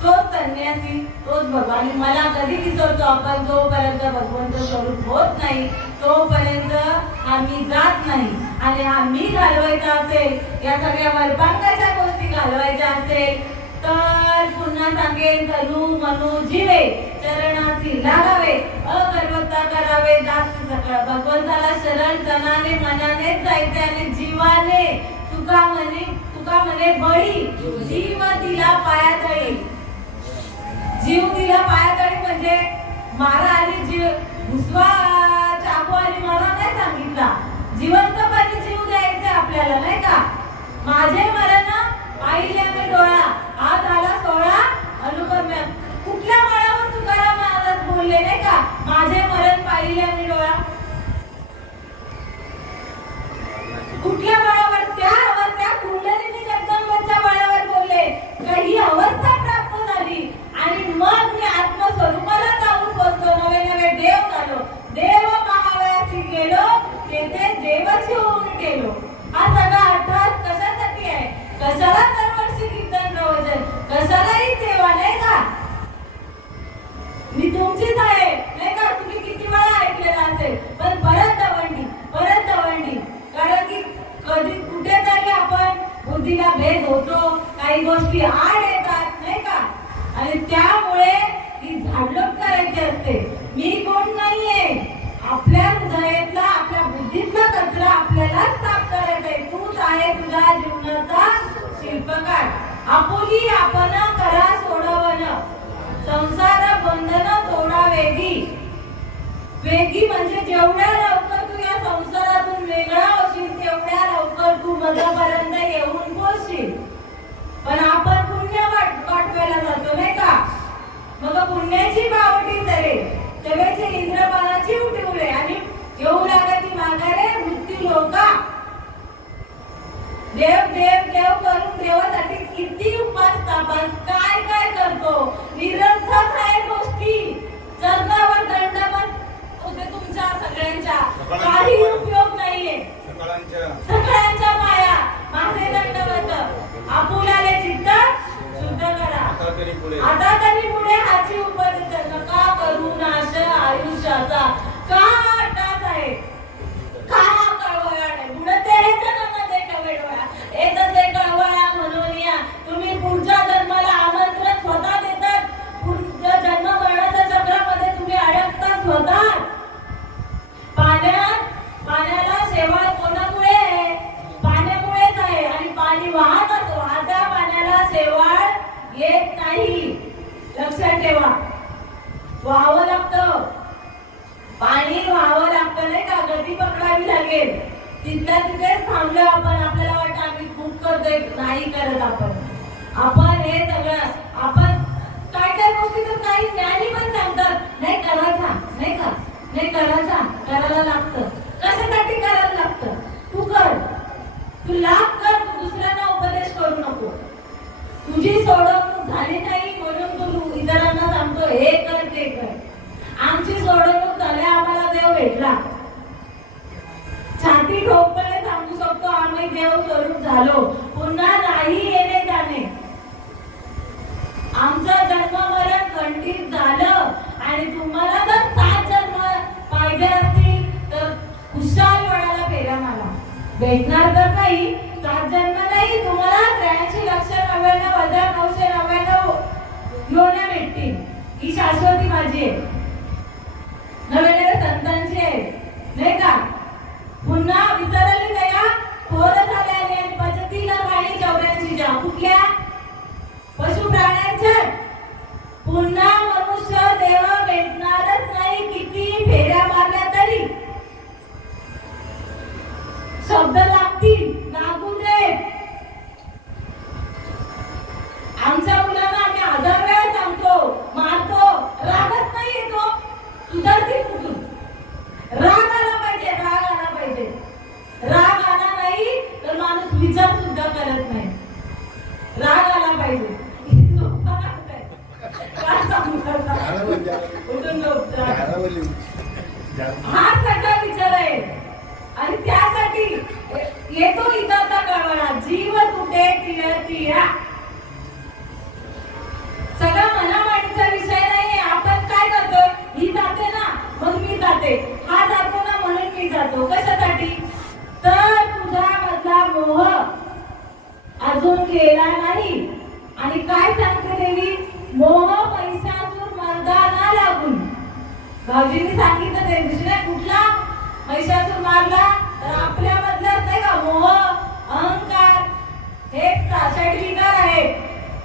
तो संन्यासी, तोच भगवान. मला कधी विसरतो आपण? जोपर्यंत भगवंत स्वरूप होत नाही तोपर्यंत आम्ही जात नाही. आणि आम्ही घालवायचा असेल, या सगळ्या वर्पांकाच्या गोष्टी घालवायच्या असेल तर पुन्हा सांगेन, तनु मनु जीवे चरणाची लागावे, अकर्मता करावे दास सकळ. भगवंताला शरण तनाने मनाने जायचे आणि जीवाने. तुका म्हणे बळी, जीव दिला पायातळी. जीव दिला पायातळी म्हणजे मारा आणि जीव घुसवा, चाकू आणि मला नाही सांगितला, जिवंतपणे जीव द्यायचे आपल्याला, नाही का? माझे मरण पाहिले मी डोळा, हा झाला 16 अनुपम्य. कुठल्या माळावर तुकाराम महाराज बोलले, नाही का? माझे मरण पाहिले मी डोळा. कुठल्या माळावर? त्या कुंडलिनी जगदंबाच्या माळावर बोलले. ही अवस्था प्राप्त झाली आणि मग मी आत्मस्वरूपाला जाऊन पोहोचलो, नवे नवे देव झालो, देव पाहावयासी गेलो, तेथे देवाची होऊन गेलो. हा सगळा अर्थात कशासाठी आहे? तुमचीच आहे नाही का. तुम्ही किती वेळा ऐकलेला असेल, पण परत दवंडी. कारण की कधी कुठेतरी आपण बुद्धीला भेद होतो, काही गोष्टी आड येतात नाही का. आणि त्यामुळे ही झाडलोट करायची असते. मी कोण नाहीये, आपल्या हृदयातला आपल्या बुद्धीतला कचरा आपल्यालाच साफ करायचा आहे. तूच आहे तुझ्या जीवनाचा शिल्पकार. आपुली आपण करा सोडवण, संसार बंधन तोडा वेगी म्हणजे जेवढ्या लवकर तू या संसारातून वेगळा होशील तेवढ्या लवकर तू मधापर्यंत येऊन पोहोचशील. पण आपण पुण्य वाटवायला जातो नाही का. मग पुण्याची बावटी जरे तेव्हाचे इंद्रपालाची उठे आणि येऊ लागती माघारे मृत्यू लोका. देव करून देवासाठी किती उपास तापास काय करतो. निरर्थक आहे गोष्टी. चरणावर दंडवत होते तुमच्या सगळ्यांच्या, काही उपयोग नाहीये. सगळ्यांच्या माया माझे दंडवत. आपुलाले चित्त शुद्ध करा. आता तरी पुढे हाची उपदेश नका करू नाश आयुष्याचा. का टास आहे, का कळवळा आहे. बुडते ननदे कवळवळा येतसे कळवळा म्हणून या. तुम्ही पुढच्या जन्माला आमंत्रण स्वतः देतात. पुढच्या जन्म मरणाच्या चक्रामध्ये तुम्ही अडकता स्वतः. पाण्याला शेवाळ कोणामुळे आहे, पाण्यामुळेच आहे. आणि पाणी वाहत्या पाण्याला शेवाळ येत नाही. लक्षात ठेवा, व्हावं लागतं पाणी, व्हावं लागतं नाही का. गती पकडावी लागेल. तिथल्या तिथेच थांबलो आपण. आपल्याला वाटतं आम्ही खूप करतोय, नाही करत आपण हे सगळं. आपण काय गोष्टी तर काही ज्ञानी पण सांगतात नाही करायचा नाही का, नाही करायचा, करायला लागतं. कशासाठी करायला लागतं. तू कर, तू लाभ कर, तू दुसऱ्यांना उपदेश करू नको. तुझी सोडवणूक झाली नाही म्हणून तू इतरांना सांगतो हे कर ते कर. आमची सोडवणूक झाली, आम्हाला देव भेटला. छाती ठोकपणे सांगू शकतो आम्ही देव स्वरूप झालो. पुन्हा नाही येणे जाणे. आमचं जन्म मरण खंडित झालं. आणि तुम्हाला जर 7 जन्म पाहिजे असतील तर खुशाल वडाला फेरा मला भेटणार तर नाही. 7 जन्म नाही, तुम्हाला 83,99,999 योन्या भेटतील. ही शाश्वती माझी आहे, नव्या संतांची आहे नाही का. पुन्हा विसरली दया थोर झाल्याने पचतीला पाणी चौऱ्यांची ज्या कुठल्या पशु प्राण्यांच्या. पुन्हा मनुष्य देव भेटणारच नाही. किती फेऱ्या मारल्या तरी शब्द लागतील, लागू दे. आमच्या मुलांना आम्ही 1000 वेळा सांगतो, मारतो, रागच नाही येतो. सुधारतील कुठून. राग आला पाहिजे, राग आला पाहिजे. राग आला नाही तर माणूस विचार सुद्धा करत नाही. राग आला पाहिजे. हा सगळा विचार आहे. आणि त्यासाठी येतो इतरचा कळवळा. जीव तुटे तिळा. सगळा मनामानीचा विषय नाही. आपण काय करतोय, ही जाते ना मग मी जाते, हा जातो ना म्हणून मी जातो. कशासाठी तर तुझा मधला मोह अजून गेला नाही. आणि काय सांगते देवी, मोह पैशातून मर्दाना लागून. भाऊजींनी सांगितलं ते दुसऱ्या कुठला महिषासूर मारला तर आपल्या मधलाच नाही का. मोह अहंकार हे षड्विकार आहेत,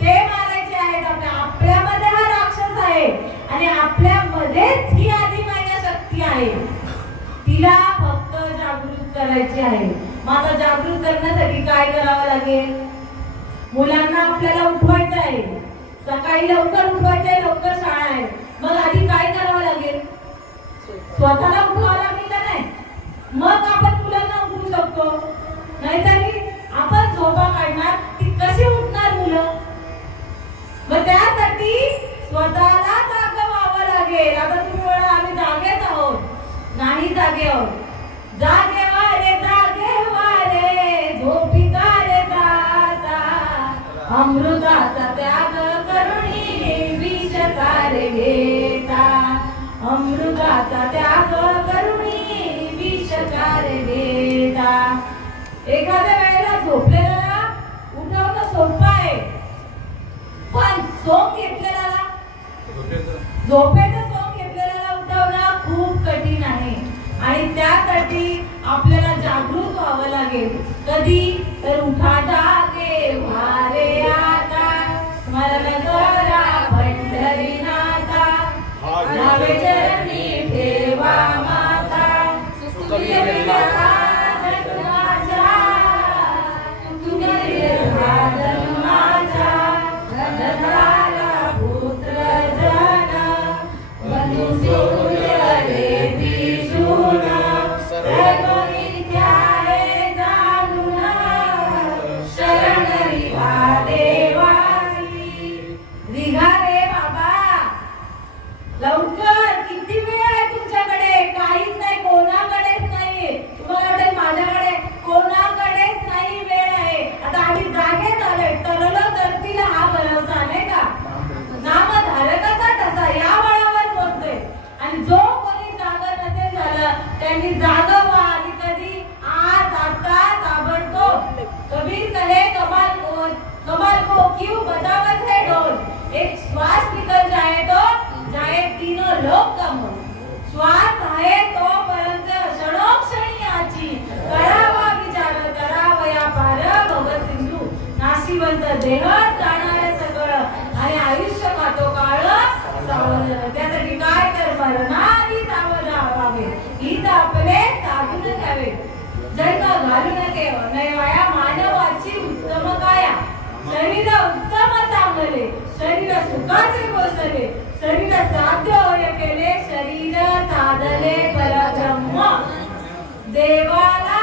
ते मारायचे आहेत. आपल्यामध्ये हा राक्षस आहे आणि आपल्यामध्येच ही आदिमाया शक्ती आहे. तिला फक्त जागृत करायची आहे. मग आता जागृत करण्यासाठी काय करावं लागेल. मुलांना आपल्याला उठवायचं आहे. सकाळी लवकर उठवायचं आहे, लवकर शाळा आहे. मग आधी काय करावं लागेल, स्वतःला उठवावं लागेल का नाही. मग आपण मुलांना उठवू शकतो. नाहीतरी आपण झोपा काढणार, ती कशी उठणार मुलं. मग त्यासाठी स्वतःला जागा व्हावं लागेल. आता तुम्ही म्हणा आम्ही जागेच आहोत, नाही जागे आहोत. जागे वारे झोपिता रे जाता, अमृताचा त्याग करुणी विषकार घेता. मृगाचा त्याग करुणी विषकार घेता. एखाद्या वेळेला झोपलेला उठवणं सोपं आहे, पण सोंग घेतलेला झोपेचं सोंग घेतलेला उठवणं खूप कठीण आहे. आणि त्यासाठी आपल्याला जागृत व्हावं लागेल. कधी तर उठा जागे वारे आता, स्मरण करा पंढरीनाथा, नावे चरणी ठेवा माता, लवकर. किती वेळ आहे तुमच्याकडे? काहीच नाही, कोणाकडेच नाहीये. तुम्हाला वाटेल माझ्याकडे, कोणाकडेच नाही वेळ आहे. आता आम्ही जागे झालोय, तरलं तरतील हा भरोसा नाही का? नामधारकाचा ठसा या बळावर बोलतोय. आणि जो कोणी जागर नसेल झालं त्यांनी जागं व्हा. आणि कधी? आज, आता, ताबडतोब. कबीर कहे कमाल को क्यों बजावत है ढोल, एक श्वास निकल जाए तो जाए तीनों लोक का मोल. श्वास आहे तोपर्यंत क्षणोक्षणी याची करावा विचार, करावया पार भगत सिंधू. नाशिवंत देह जाणारे सगळं आणि आयुष्य खातो काळ सावध. त्यासाठी काय तर मरणाआधी सावध व्हावे, हित आपले साधून घ्यावे. जन्म घालू नके नयवाया मानवाची उत्तम काया. शरीर उत्तम चांगले, शरीर सुखाचे गोसले, शरीर साध्य होय केले, शरीर साधले परब्रह्म. देवाला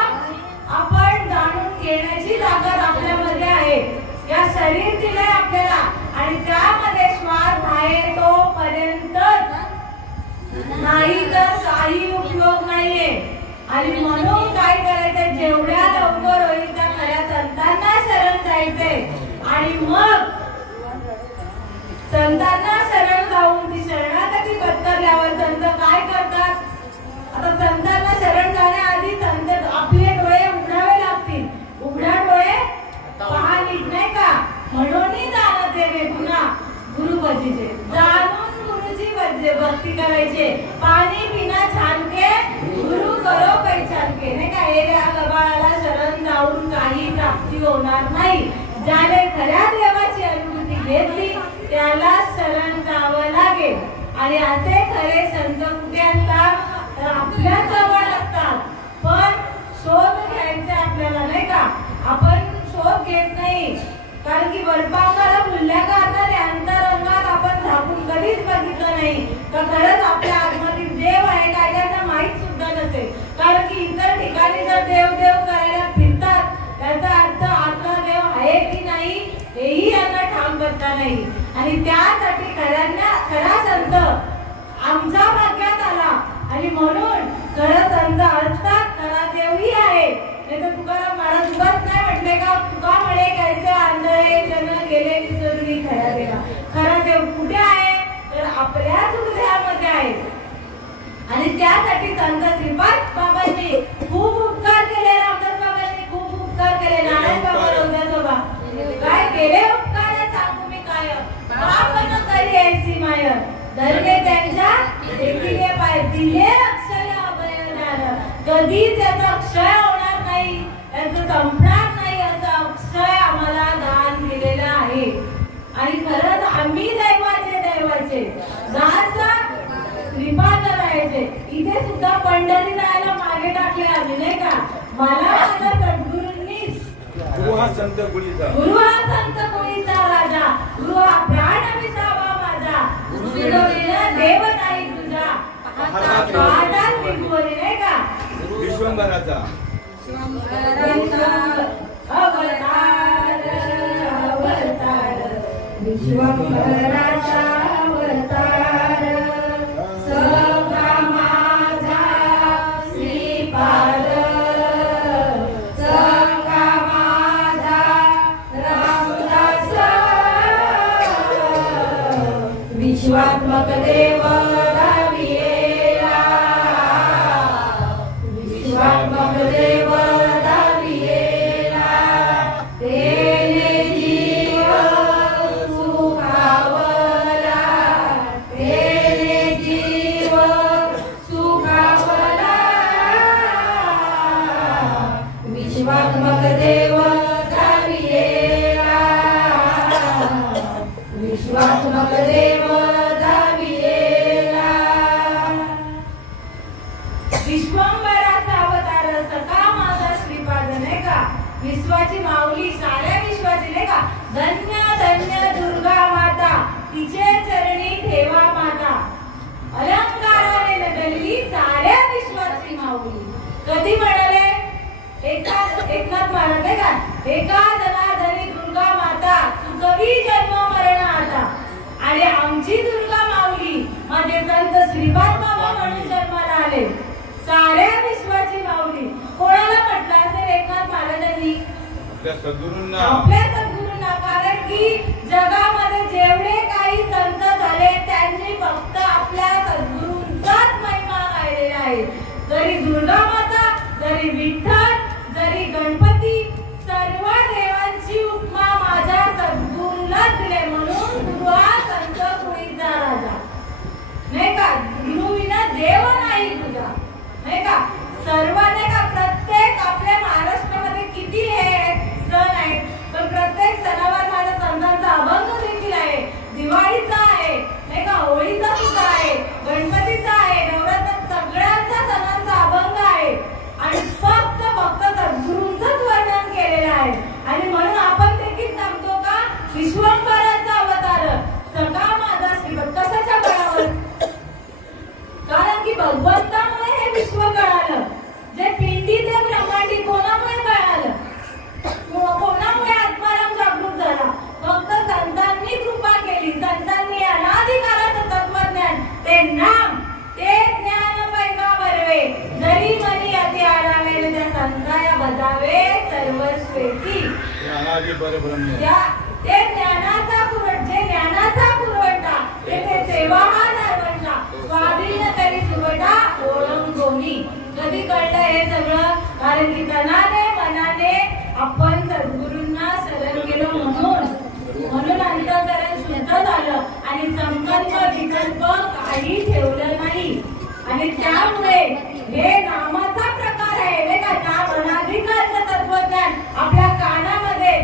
आपण जाणून घेण्याची ताकद आपल्यामध्ये आहे. या शरीर दिलंय आपल्याला आणि त्यामध्ये श्वास आहे तोपर्यंतच, नाही तर काही उपयोग नाहीये. आणि म्हणून काय करायचं? जेवढ्या लवकर होईल त्या खऱ्या संतांना शरण जायचंय. आणि मग संतांना शरण जाऊन ती शरणागती पत्करल्यावर संत काय करतात? आता संतांना शरण जाण्याआधी संत आपले डोळे उघडावे लागतील. उघडा डोळे पहा नीट नाही का? म्हणून जाणत देवे गुन्हा गुरु भजीचे, जाणून गुरुची भक्ती करायचे. पाणी पिना छानके गुरु करो पैछानके नाही का? हे या गबाळाला शरण जाऊन काही प्राप्ती होणार नाही. ज्याने खऱ्या देवाची अनुभूती घेतली त्याला शरण जावं लागेल. आणि असे खरे संत कुठे असतात? तर आपल्या जवळ असतात. पण शोध घ्यायचे आपल्याला नाही का? आपण शोध घेत नाही, कारण की बर्फाकाला फुलल्या का अंतरंगात आपण झाकून कधीच बघितलं नाही तर खरंच आपल्या आतमधील देव आहे काय त्यांना माहित सुद्धा नसेल. कारण की इतर ठिकाणी जर देव देव करायला फिरतात त्याचा अर्थ आतला देव आहे की नाही हेही यांना ठाम करता नाही. आणि त्यासाठी खरा संत आमच्या भाग्यात आला. आणि म्हणून खरं संत असतात, खरा देवही आहे. नाही तर तुकाराम महाराज उगाच नाही म्हटले का? तुका म्हणे कैसे आंधळे जन गेले विसरून खरा देवा. खरा देव कुठे आहे? तर आपल्याच हृदयामध्ये आहे. आणि त्यासाठी संत श्रीपाद बाबांनी खूप उपकार केले, रामदास बाबांनी खूप उपकार केले, नारायण बाबा रोजासोबा काय केले उपकार सांगू मी काय? आपण करी ऐसी माय धर्मे त्यांच्या देखील पाय दिले अक्षय अभयदान. कधी त्याचा क्षय होणार नाही, त्याचं संपणार नाही असं अक्षय आम्हाला दान दिलेलं आहे. आणि खरंच आम्ही दैवाचे दासा श्रीपाद राहायचे. इथे सुद्धा पंढरी राहायला मागे टाकले आम्ही नाही का? मला माझ्या सद्गुरूंनीच गुरु हा संत कुळीचा राजा, गुरु हा प्राण विसावा माझा, गुरु देव नाही तुझा पादात विभोरी नाही का? विश्वंभराचा अवतार विश्वंभराचा अवतार सखा माझा श्रीपाद, सखा माझा रामदास, विश्वात्मक देव गाविये विश्वंभराचा अवतार सखा माझा श्रीपाद नाही का, विश्वाची माऊली साऱ्या विश्वाची नाही का, धन्य धन्य दुर्गा माता तिचे चरणी ठेवा माता, अलंकाराने नटली साऱ्या विश्वाची माऊली. कधी म्हणाले एकनाथ महाराज आहे का, एका धनाधनी दुर्गा माता चुकवी जन्म मरण आता. आणि आमची दुर्गा माऊली माझे संत श्रीपाद बाबा म्हणून जन्माला आले, साऱ्या विश्वाची माऊली. कोणाला म्हटलं असेल एकनाथ महाराजांनी? आपल्या सद्गुरूंना. कारण की जगामध्ये जेवढे काही संत झाले त्यांनी फक्त आपल्या सद्गुरूंचाच महिमा गायलेला आहे. जरी दुर्गा माता, जरी विठ्ठल, जरी गणपती, सर्व देवांची उपमा माझ्या सद्गुरूला दिले. म्हणून गुरु हा संत कुळीचा राजा नाही का, गुरुविना देव नाही तुझा नाही का. सर्व नाही का, प्रत्येक आपल्या महाराष्ट्रामध्ये किती सण आहेत, पण प्रत्येक सणावर माझ्या संतांचा अभंग देखील आहे. दिवाळीचा आहे नाही का, होळीचा सुद्धा आहे, गणपतीचा आहे, नवरात्रात सगळ्यांचा सणांचा अभंग आहे. आणि फक्त सद्गुरूंचंच वर्णन केलेलं आहे. आणि म्हणून आपण देखील सांगतो का, विश्वंभराचा अवतार सखा माझा श्रीपाद. कशाच्या बळावर? कारण की भगवंतामुळे हे विश्व कळालं. जे पिंडी ते ब्रह्मांडी कोणामुळे कळालं? कोणामुळे आत्माराम जागृत झाला? फक्त संतांनी कृपा केली. संतांनी अनाधिकाराचं तत्वज्ञान, ते नाम, ते ज्ञान पैगा बरवे, जरी मनी अति आरावे, त्या संताया बजावे सर्वस्वेती. ते ज्ञानाचा पुरवठा, ते सेवा हा सर्वांचा, स्वाधीन तरी सुवटा ओळंगोनी. कधी कळलं हे सगळं? कारण की तनाने मनाने आपण सद्गुरूंना शरण गेलो, म्हणून अंतःकरण शुद्ध झालं आणि संकल्प विकल्प काही ठेवलं नाही. आणि त्यामुळे हे नामाचा प्रकार आहे नाही का, नाम अनाधिकारचं तत्वज्ञान आपल्या कानामध्ये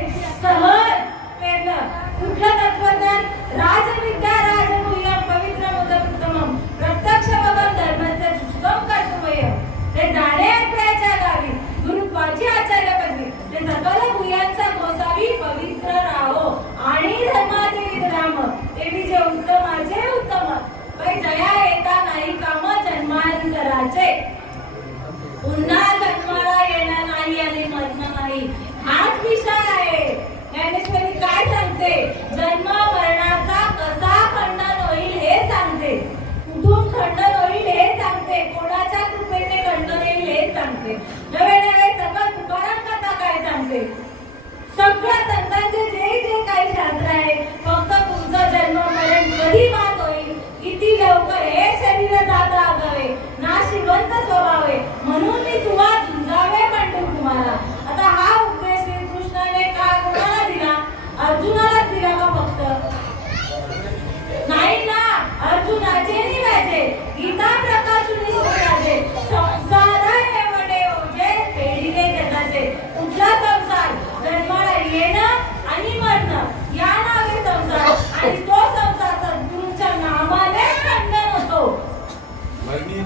सहज पेरलं. कुठलं तत्वज्ञान? राजविद्या राजगुह्यम पवित्र मुदम प्रत्यक्ष बघम धर्मस्य सुगम कर्तव्यम. ते जाणे ऐकण्याच्या गावी गुरुत्वाची आचार्य पदवी, ते सकल गुह्यांचा गोसावी पवित्र राहो आणि धर्माचे विराम, ते जे उत्तमाचे उत्तम. जया येता नाही काम जन्मांतराचे, पुन्हा जन्माला येणार नाही आणि मरण नाही, हाच विषय आहे. ज्ञानेश्वरी काय सांगते? जन्म मरणाचा कसा खंडन होईल हे सांगते, कुठून खंडन होईल हे सांगते, कोणाच्या कृपेने खंडन येईल हे सांगते. नवे नवे सगळं तुकाराम कथा काय सांगते? सगळ्या संतांचे जे काही शास्त्र आहे, फक्त तुमचं जन्म मरण कधी बात होईल, किती लवकर हे शरीर जात राहावे, नाशिवंत स्वभावे, म्हणून मी तुम्हाला झुंजावे म्हणतो तुम्हाला. आता हा उपदेश श्रीकृष्णाने का कोणाला दिला? अर्जुनालाच दिला का फक्त? नाही ना, अर्जुनाचे निवाजे गीता प्रकाशुनी सोडाचे, संसार एवढे ओझे फेडीने जगाचे. कुठला संसार? जन्माला येणं आणि मरणं, या नावे संसार. आणि तो संसार सद्गुरूंच्या नामाने खंडन होतो. मरणी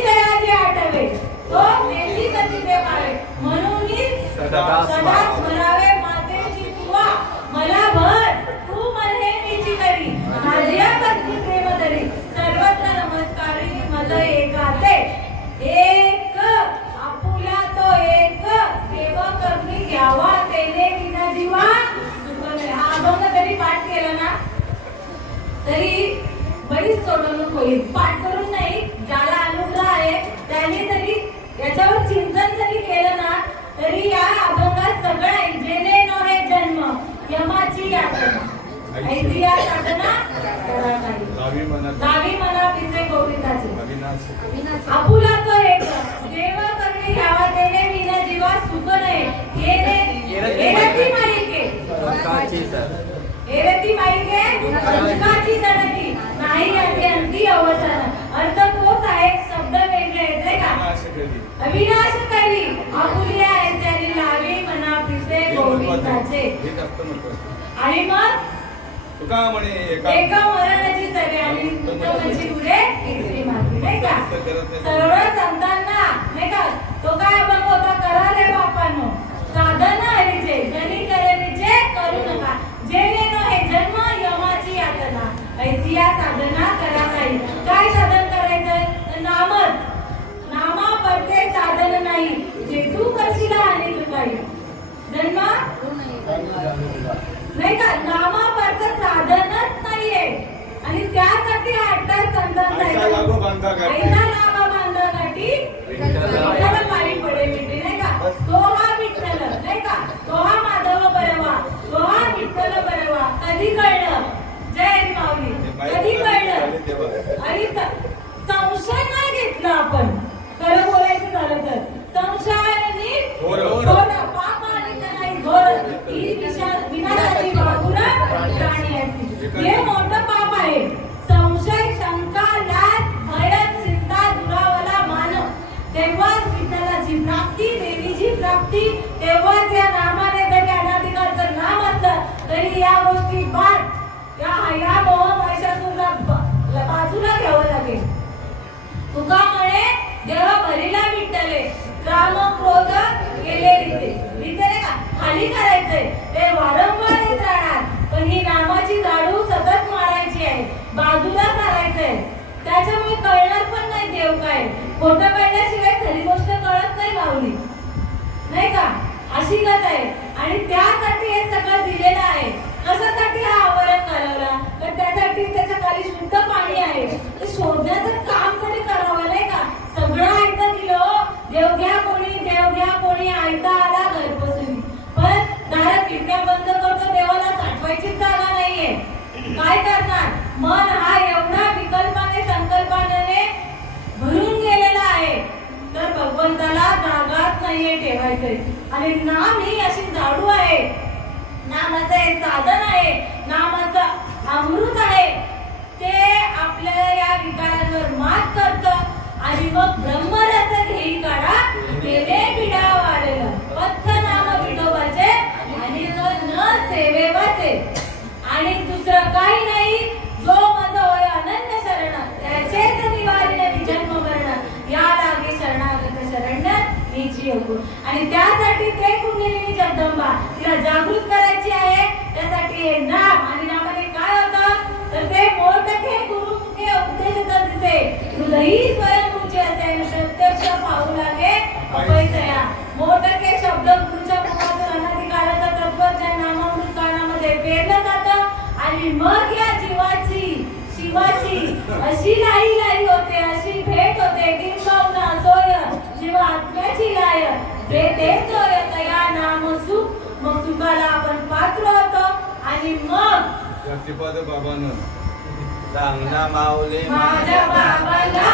जया जे आठवे, तो मेली गती देवावे, म्हणून सदा स्मरावे मातेची तुवा. मला भर तू मरे मीची करी, माझ्या भक्ती प्रेम धरी, सर्वत्र नमस्कारी मज एकाते. एक आपुला तो एक, देव करुणी घ्यावा तेने विना जीवा. हा अभंग जरी पाठ केला ना तरी बरीच सोडवणूक होईल. पाठ करून नाही, ज्याला अनुग्रह आहे त्याने तरी याच्यावर चिंतन जरी केलं ना तरी या अभंगात सगळं आहे. जेणे नो हे जन्म यमाची यातना, ऐतिया साधना करा काही, दावी मना पिसे गोविंदाचे. आपुला तो एक, देव करुणी घ्यावा तेने विना जीवा सुख नये. एरती माईके दुःखाची सडकी, नाही अंती अवसान. अर्थ तोच आहे, शब्द वेगळे आहेत नाही का. अविनाश करी आपुलिया आहे त्याने लावी मना पिसे गोविंदाचे. आणि मग तुका म्हणे एका मरणाची सगळ्यांनी पुढे नाही का. सर्व संतांना नाही का तो काय अभंग होता, करा रे बापानो साधन हरीचे जनी करवीचे करू नका, जेणे न हे जन्म यमाची यातना, ऐसी या साधना करा काही. काय साधन करायचं, नामच. नामा पडते साधन नाही, जे तू करशील आणि तू काही जन्म नाही का, नामा पडते साधनच नाहीये. आणि त्यासाठी अट्टास संतांचा ऐसा लाभा बांधा काठी विठ्ठल पायी पडे मिठी नाही का, तो हा विठ्ठल नाही का, तो हा माधव बरवा, तो हा विठ्ठल बरवा. कधी कळलं, जय माऊली, कधी कळलं. आणि संशय नाही घेतला आपण, खरं बोलायचं झालं तर संशयाने पाप आणि नाही घोर ही विनाशाची बाबूला प्राणी असते. हे मोठं पाप आहे. संशय, शंका, लाज, भय, चिंता दुरावला मानव, तेव्हाच विठ्ठलाची प्राप्ती, देवीची प्राप्ती. तेव्हाच या नामाने जरी अनाधिकारचं नाम असलं तरी या गोष्टी बाद, या मोह महिषासुरला बाजूला घ्यावं लागेल. तुका म्हणे देवा भरीला विठ्ठले, काम क्रोध केले रीते नाही का, खाली करायचंय ते वारंवार येत राहणार. पण ही नामाची झाडू सतत मारायची आहे, बाजूला सारायचंय. त्याच्यामुळे कळणार पण नाही देव काय, खोटं कळल्याशिवाय खरी गोष्ट कळत नाही माऊली नाही का, अशी गत आहे. आणि त्यासाठी हे सगळं दिलेलं आहे. कशासाठी हा आवरण घालवला, तर त्यासाठी त्याच्या खाली शुद्ध पाणी आहे, ते शोधण्याचं काम तरी करावं नाही का. सगळं ऐकतं दिलं, देव घ्या कोणी ऐकता आला घरपोचून, पण दारात खिडक्या बंद करतो, देवाला साठवायची जागा नाहीये. काय करणार, मन हा एवढा विकल्पाने संकल्पाने भरून गेलेला आहे, तर भगवंताला जागाच नाहीये ठेवायचंय. आणि नाम ही अशी झाडू आहे, नामाचं हे साधन आहे, नामाचं अमृत आहे. ते आपल्या या विकारांवर मात करतं. आणि मग ब्रह्मरस घेई काढा तेले बिडा वाढेल, पथ्थ नाम विठोबाचे आणि न सेवेवाचे. आणि दुसरं काही नाही, जो माझा होय अनन्य शरण, त्याचेच निवारिणे जन्म मरण, या लागे शरणागत शरण्य नीची होतो. आणि त्यासाठी ते कुंडलिनी जगदंबा तिला जागृत करायची आहे. त्यासाठी हे नाम, आणि नामाने काय होतं, तर ते मोठे गुरुमुखे उपदेश दिसे, हृदयी स्वयंभूचे असे, प्रत्यक्ष पाहू लागे अपैसया. मोठे शब्द गुरुच्या मुखातून अनाधिकाराचं तत्वज्ञान नामामृत कानामध्ये पेरलं जातं. आणि मग या जीवाची शिवाची अशी लाई होते, अशी भेट होते, किंबहुना सोय जीव आत्म्याची लाय तेच होय तया नाम सुख. मग सुखाला आपण पात्र होतो. आणि मग श्रीपाद बाबांना सांगना माऊली माझ्या बाबाला,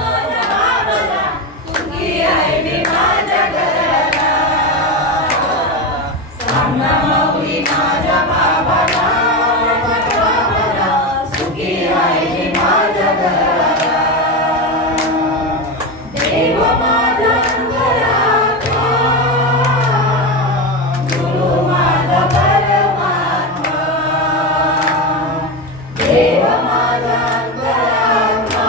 माझ्या बाबाला सुखी आहे मी माझ्या घराला. सांगना माऊली माझ्या बाबाला, माझ्या बाबाला सुखी आहे मी माझ्या घराला. देव माझा अंतरात्मा, गुरु माझा परमात्मा, देव माझा अंतरात्मा.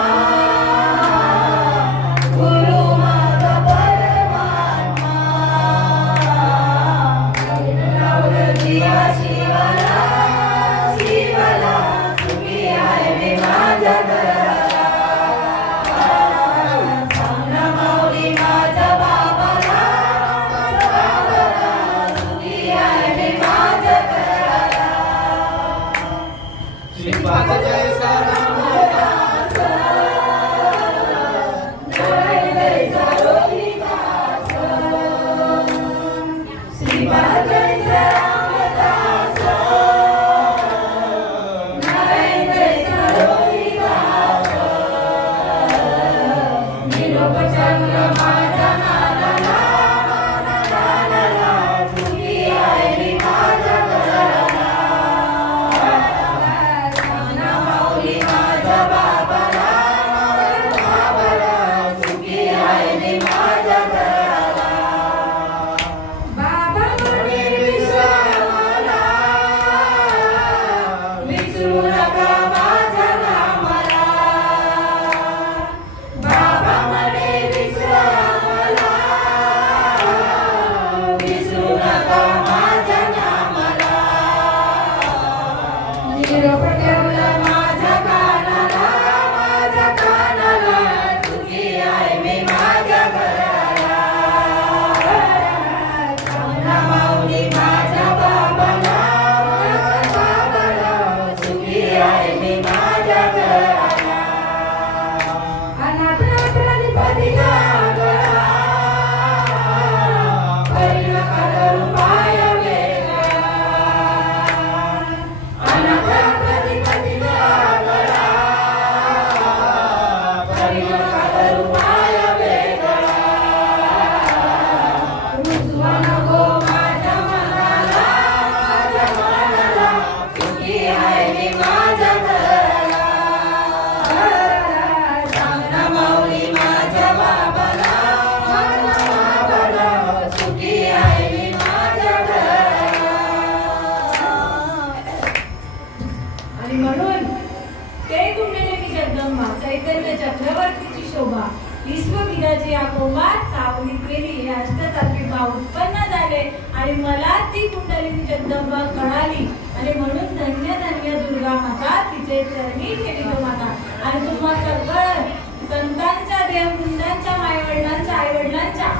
विश्वविदाची आपोआप सावली केली अष्टसारखे भाव उत्पन्न झाले आणि मला ती कुंडलिनी जगदंबा कळाली आणि म्हणून धन्य धन्य दुर्गा माता तिचे चरणी ठेवली माता. आणि तुम्हा सगळं संतांच्या देववृंदांच्या मायवडिलांच्या आईवडिलांच्या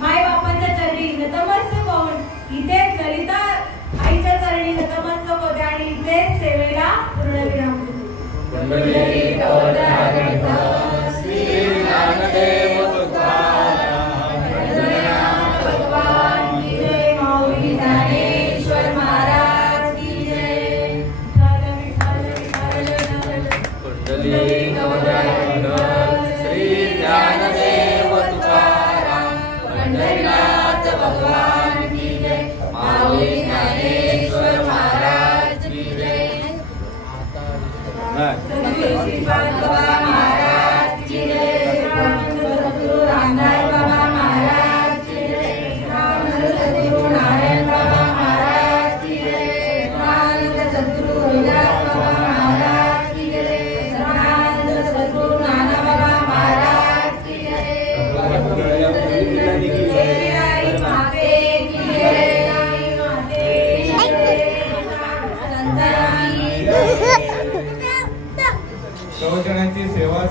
मायबापांच्या चरणी नतमस्तक होऊन इथे ललिता आईच्या चरणी नतमस्तक होते आणि इथे सेवेला पूर्णविराम होतो. ज्ञानदेव तुकाराम भगवान की जय. माऊली ज्ञानेश्वर महाराज की जय. कुंडली श्री ज्ञानदेव तुकाराम पंढरीनाथ भगवान की जय. माऊली ज्ञानेश्वर महाराज की जय. श्रीपाद बाबा महाराज की जय. सद्गुरु रामदास बाबा महाराज की जय. सद्गुरु नारायण बाबा महाराज की जय. सद्गुरु हरिदास बाबा महाराज की जय. सद्गुरु नाना बाबा महाराज की जय. जय माते की जय. माते की जय. संतांनी प्रवचनाची सेवा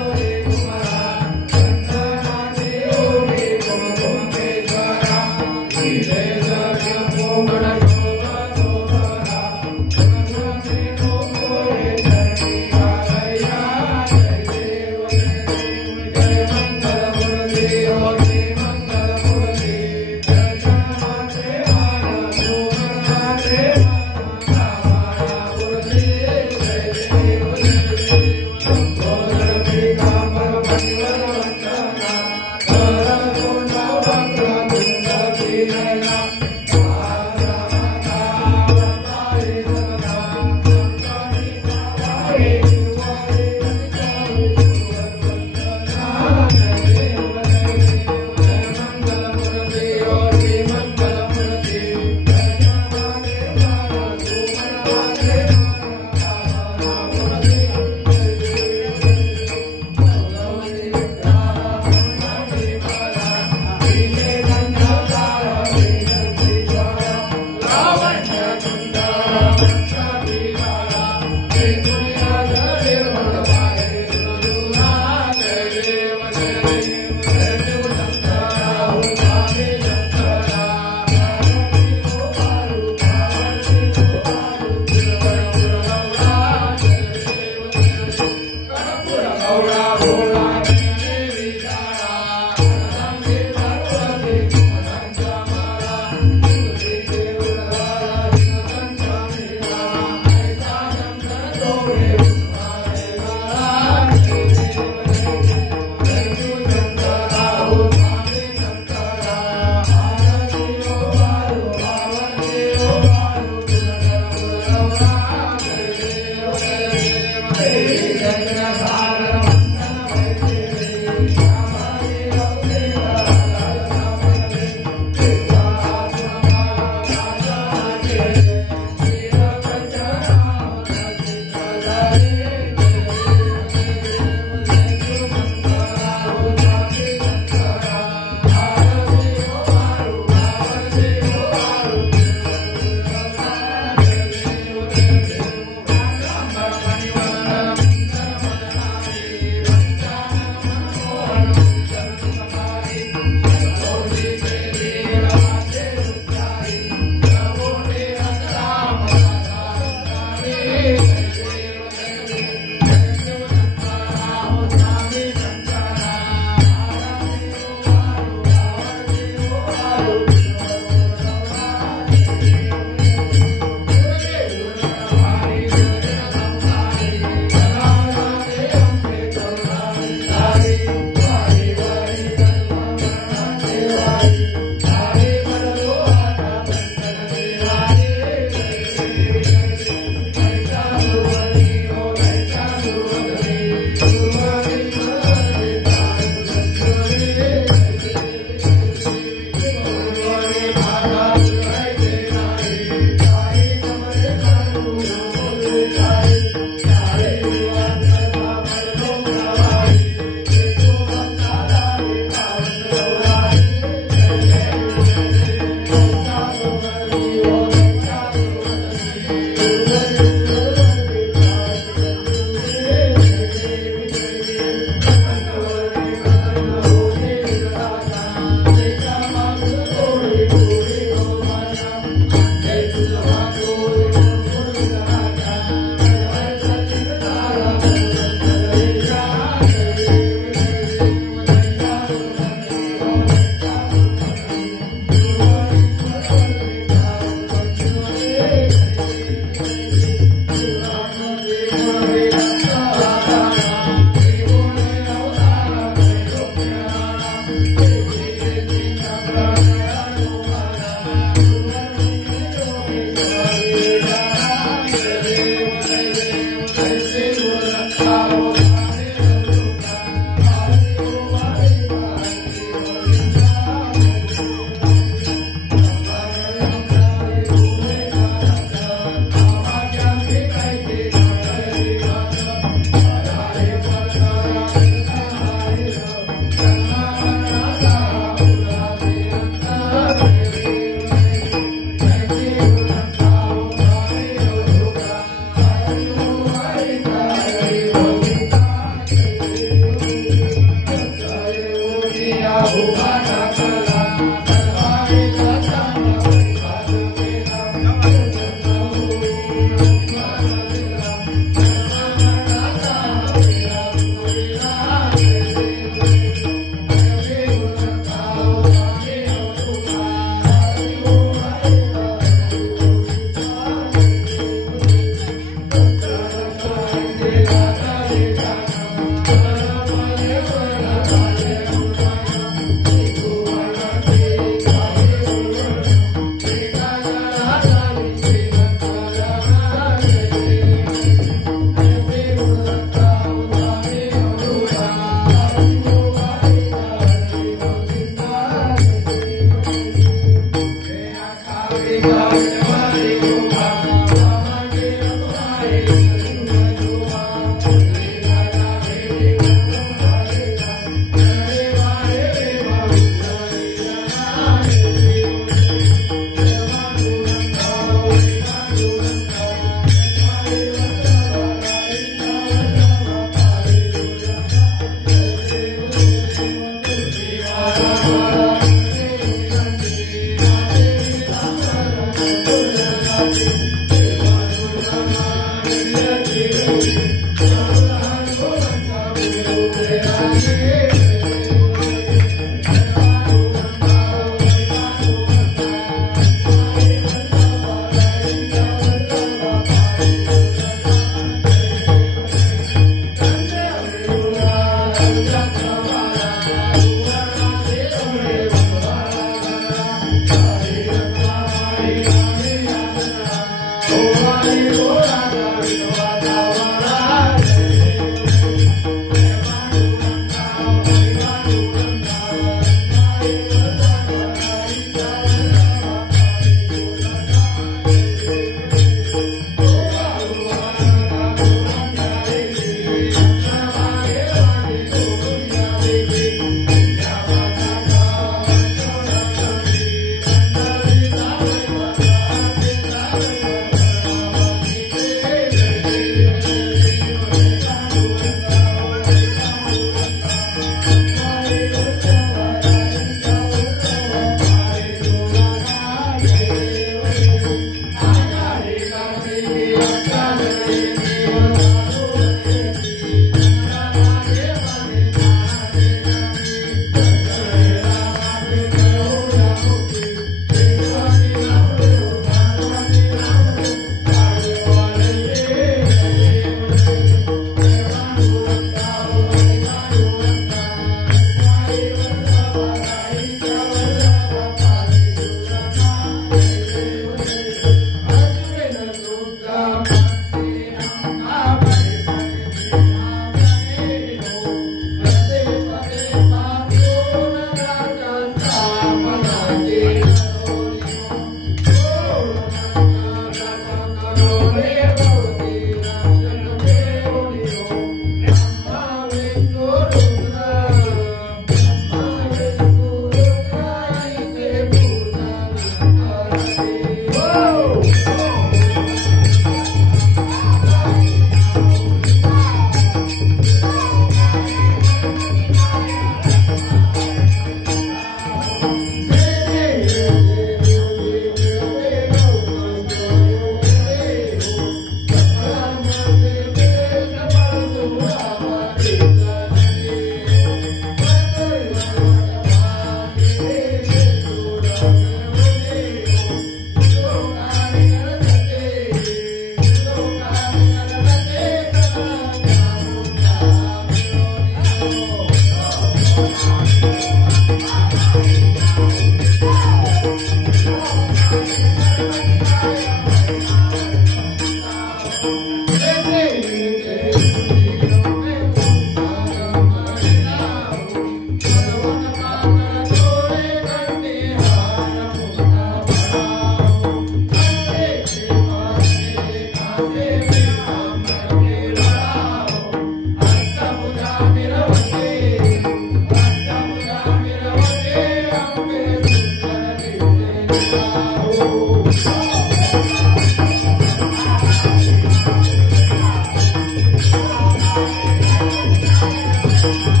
Oh,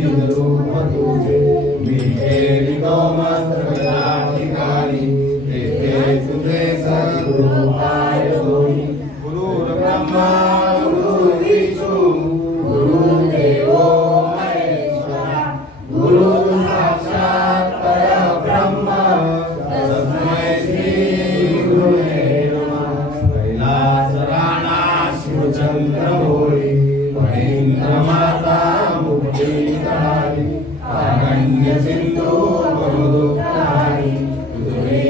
निजरूप तुझे विषेरी तो मस्तकला ठिकाणी तेथे तुझे सद्रूपाय होई गुरुर् ब्रह्मा गुरुर्विष्णू गुरुर्देवो महेश्वरा गुरुर् साक्षात् परब्रह्म तस्मै श्री गुरुवे नमः कैलासराणा शिवचंद्र होई महेंद्र माता मुक्ती तारी कारुण्य सिंधू बहुदुःखहारी तुझे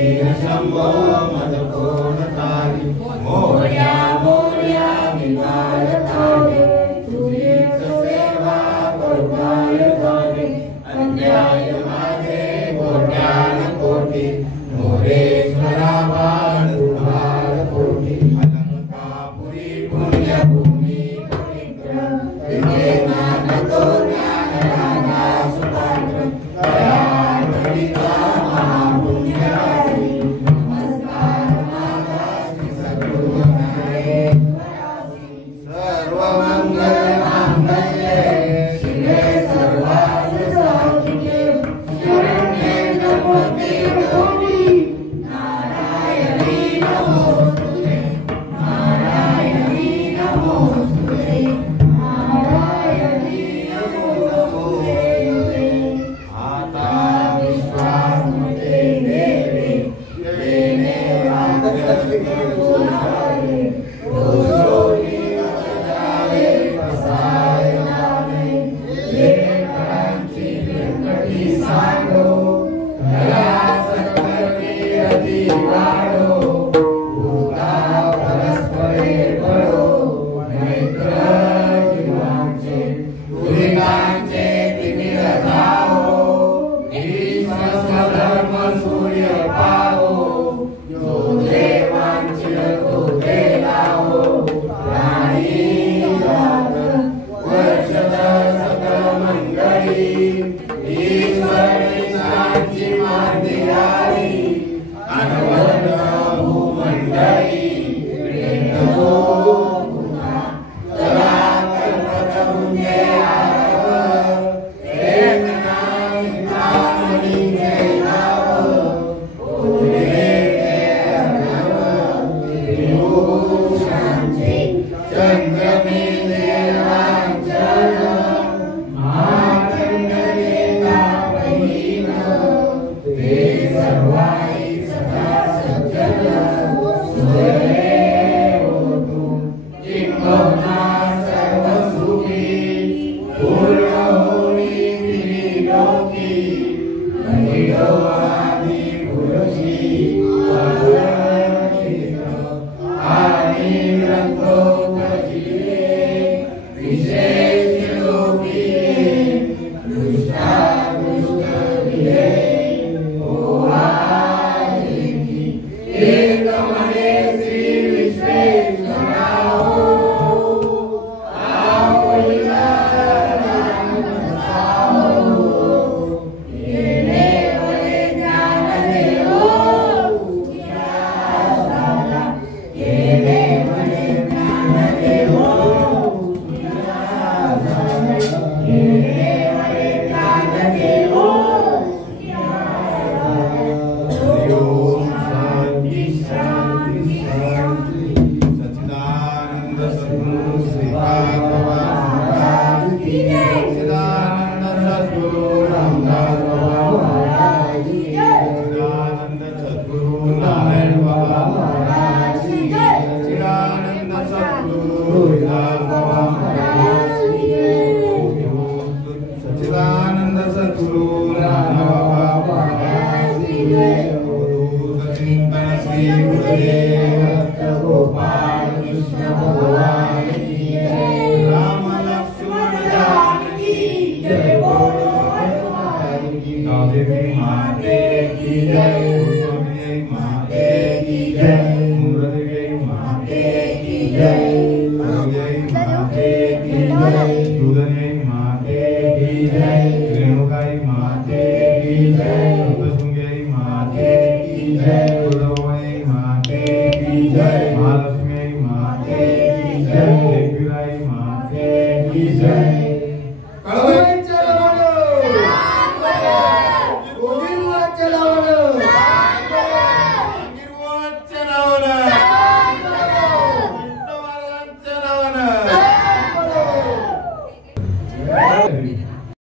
शंभो मदकोण तारी मोरया मोरया निवार तारे तुझी सेवा करुणाय तारे अन्याय माझे कोट्यान कोटी मोरेश्वरा बाळ तुभार कोटी अलंकापुरी पुण्यभूमी पवित्र तिथे नानतो ज्ञान राजा सुपात्र दया घडिता महापुण्यराजी नमस्कार माझा श्री सद्गुरु सर्वमंगल मांगल्ये शिवे सर्वार्थ साधिके शरण्ये त्र्यंबके गौरी नारायणी नमोस्तुते नारायणी नमोस्तुते नारायणी नमोस्तुते आता विश्वास मते देवे तेने वादकर्ते उजाले दोषोनी वचनाले प्रसाय नामे ये करांची व्यंकटी सांडो दया सत्कर्मी रती वाढो भूता परस्परे बळो मैत्र जीवांचे तुरिकांचे तिमिर जाओ भीष्म स्वधर्म सूर्य पाहो जो देवांची तो देलाओ प्राणी रात वर्षद सकल मंगळी ईश्वरीची मार्दियारी अनवरत भूमंडळी प्रेमो पुन्हा सदा कल्पत पुण्ये आरव प्रेरणा नामणीचे नाव पुणे ते अर्णव विभूषांचे चंद्रमे देवांचन महाकंडलेता बहीण ते सर्वाई सदा सज्जन सुरे होतु किंबहुना सर्व सुखी पूर्ण होई त्रिलोकी महिलो आदि पुरुषी अग्रहित आणि ग्रंथोपजीवे विशेष लोकीये दृष्टादृष्ट विहे ओहायेकी एकमने श्री विश्वेश्वरा आहोईला येणे वरे ज्ञान देवो या झाला येणे वरे ज्ञान देवो या झाला येणे वरे ज्ञान देवो ओम शांति शांति शांति सच्चिदानंद सद्गुरु श्री भगवान महाराज की जय सच्चिदानंद सद्गुरु रामदास बाबा महाराज की जय सच्चिदानंद सद्गुरु नारायण बाबा महाराज की जय सच्चिदानंद सद्गुरु हरिदास बाबा महाराज की जय सच्चिदानंद सद्गुरु राणा बाबा महाराज की जय अवधूत चिंतन श्री गुरुदेव दत्त गोपाल कृष्ण भगवान की जय राम लक्ष्मण जानकी जय बोलो हनुमान की देवी माते की जय स्वामी माते की जय मुरली माते की जय माते की जय माते की जय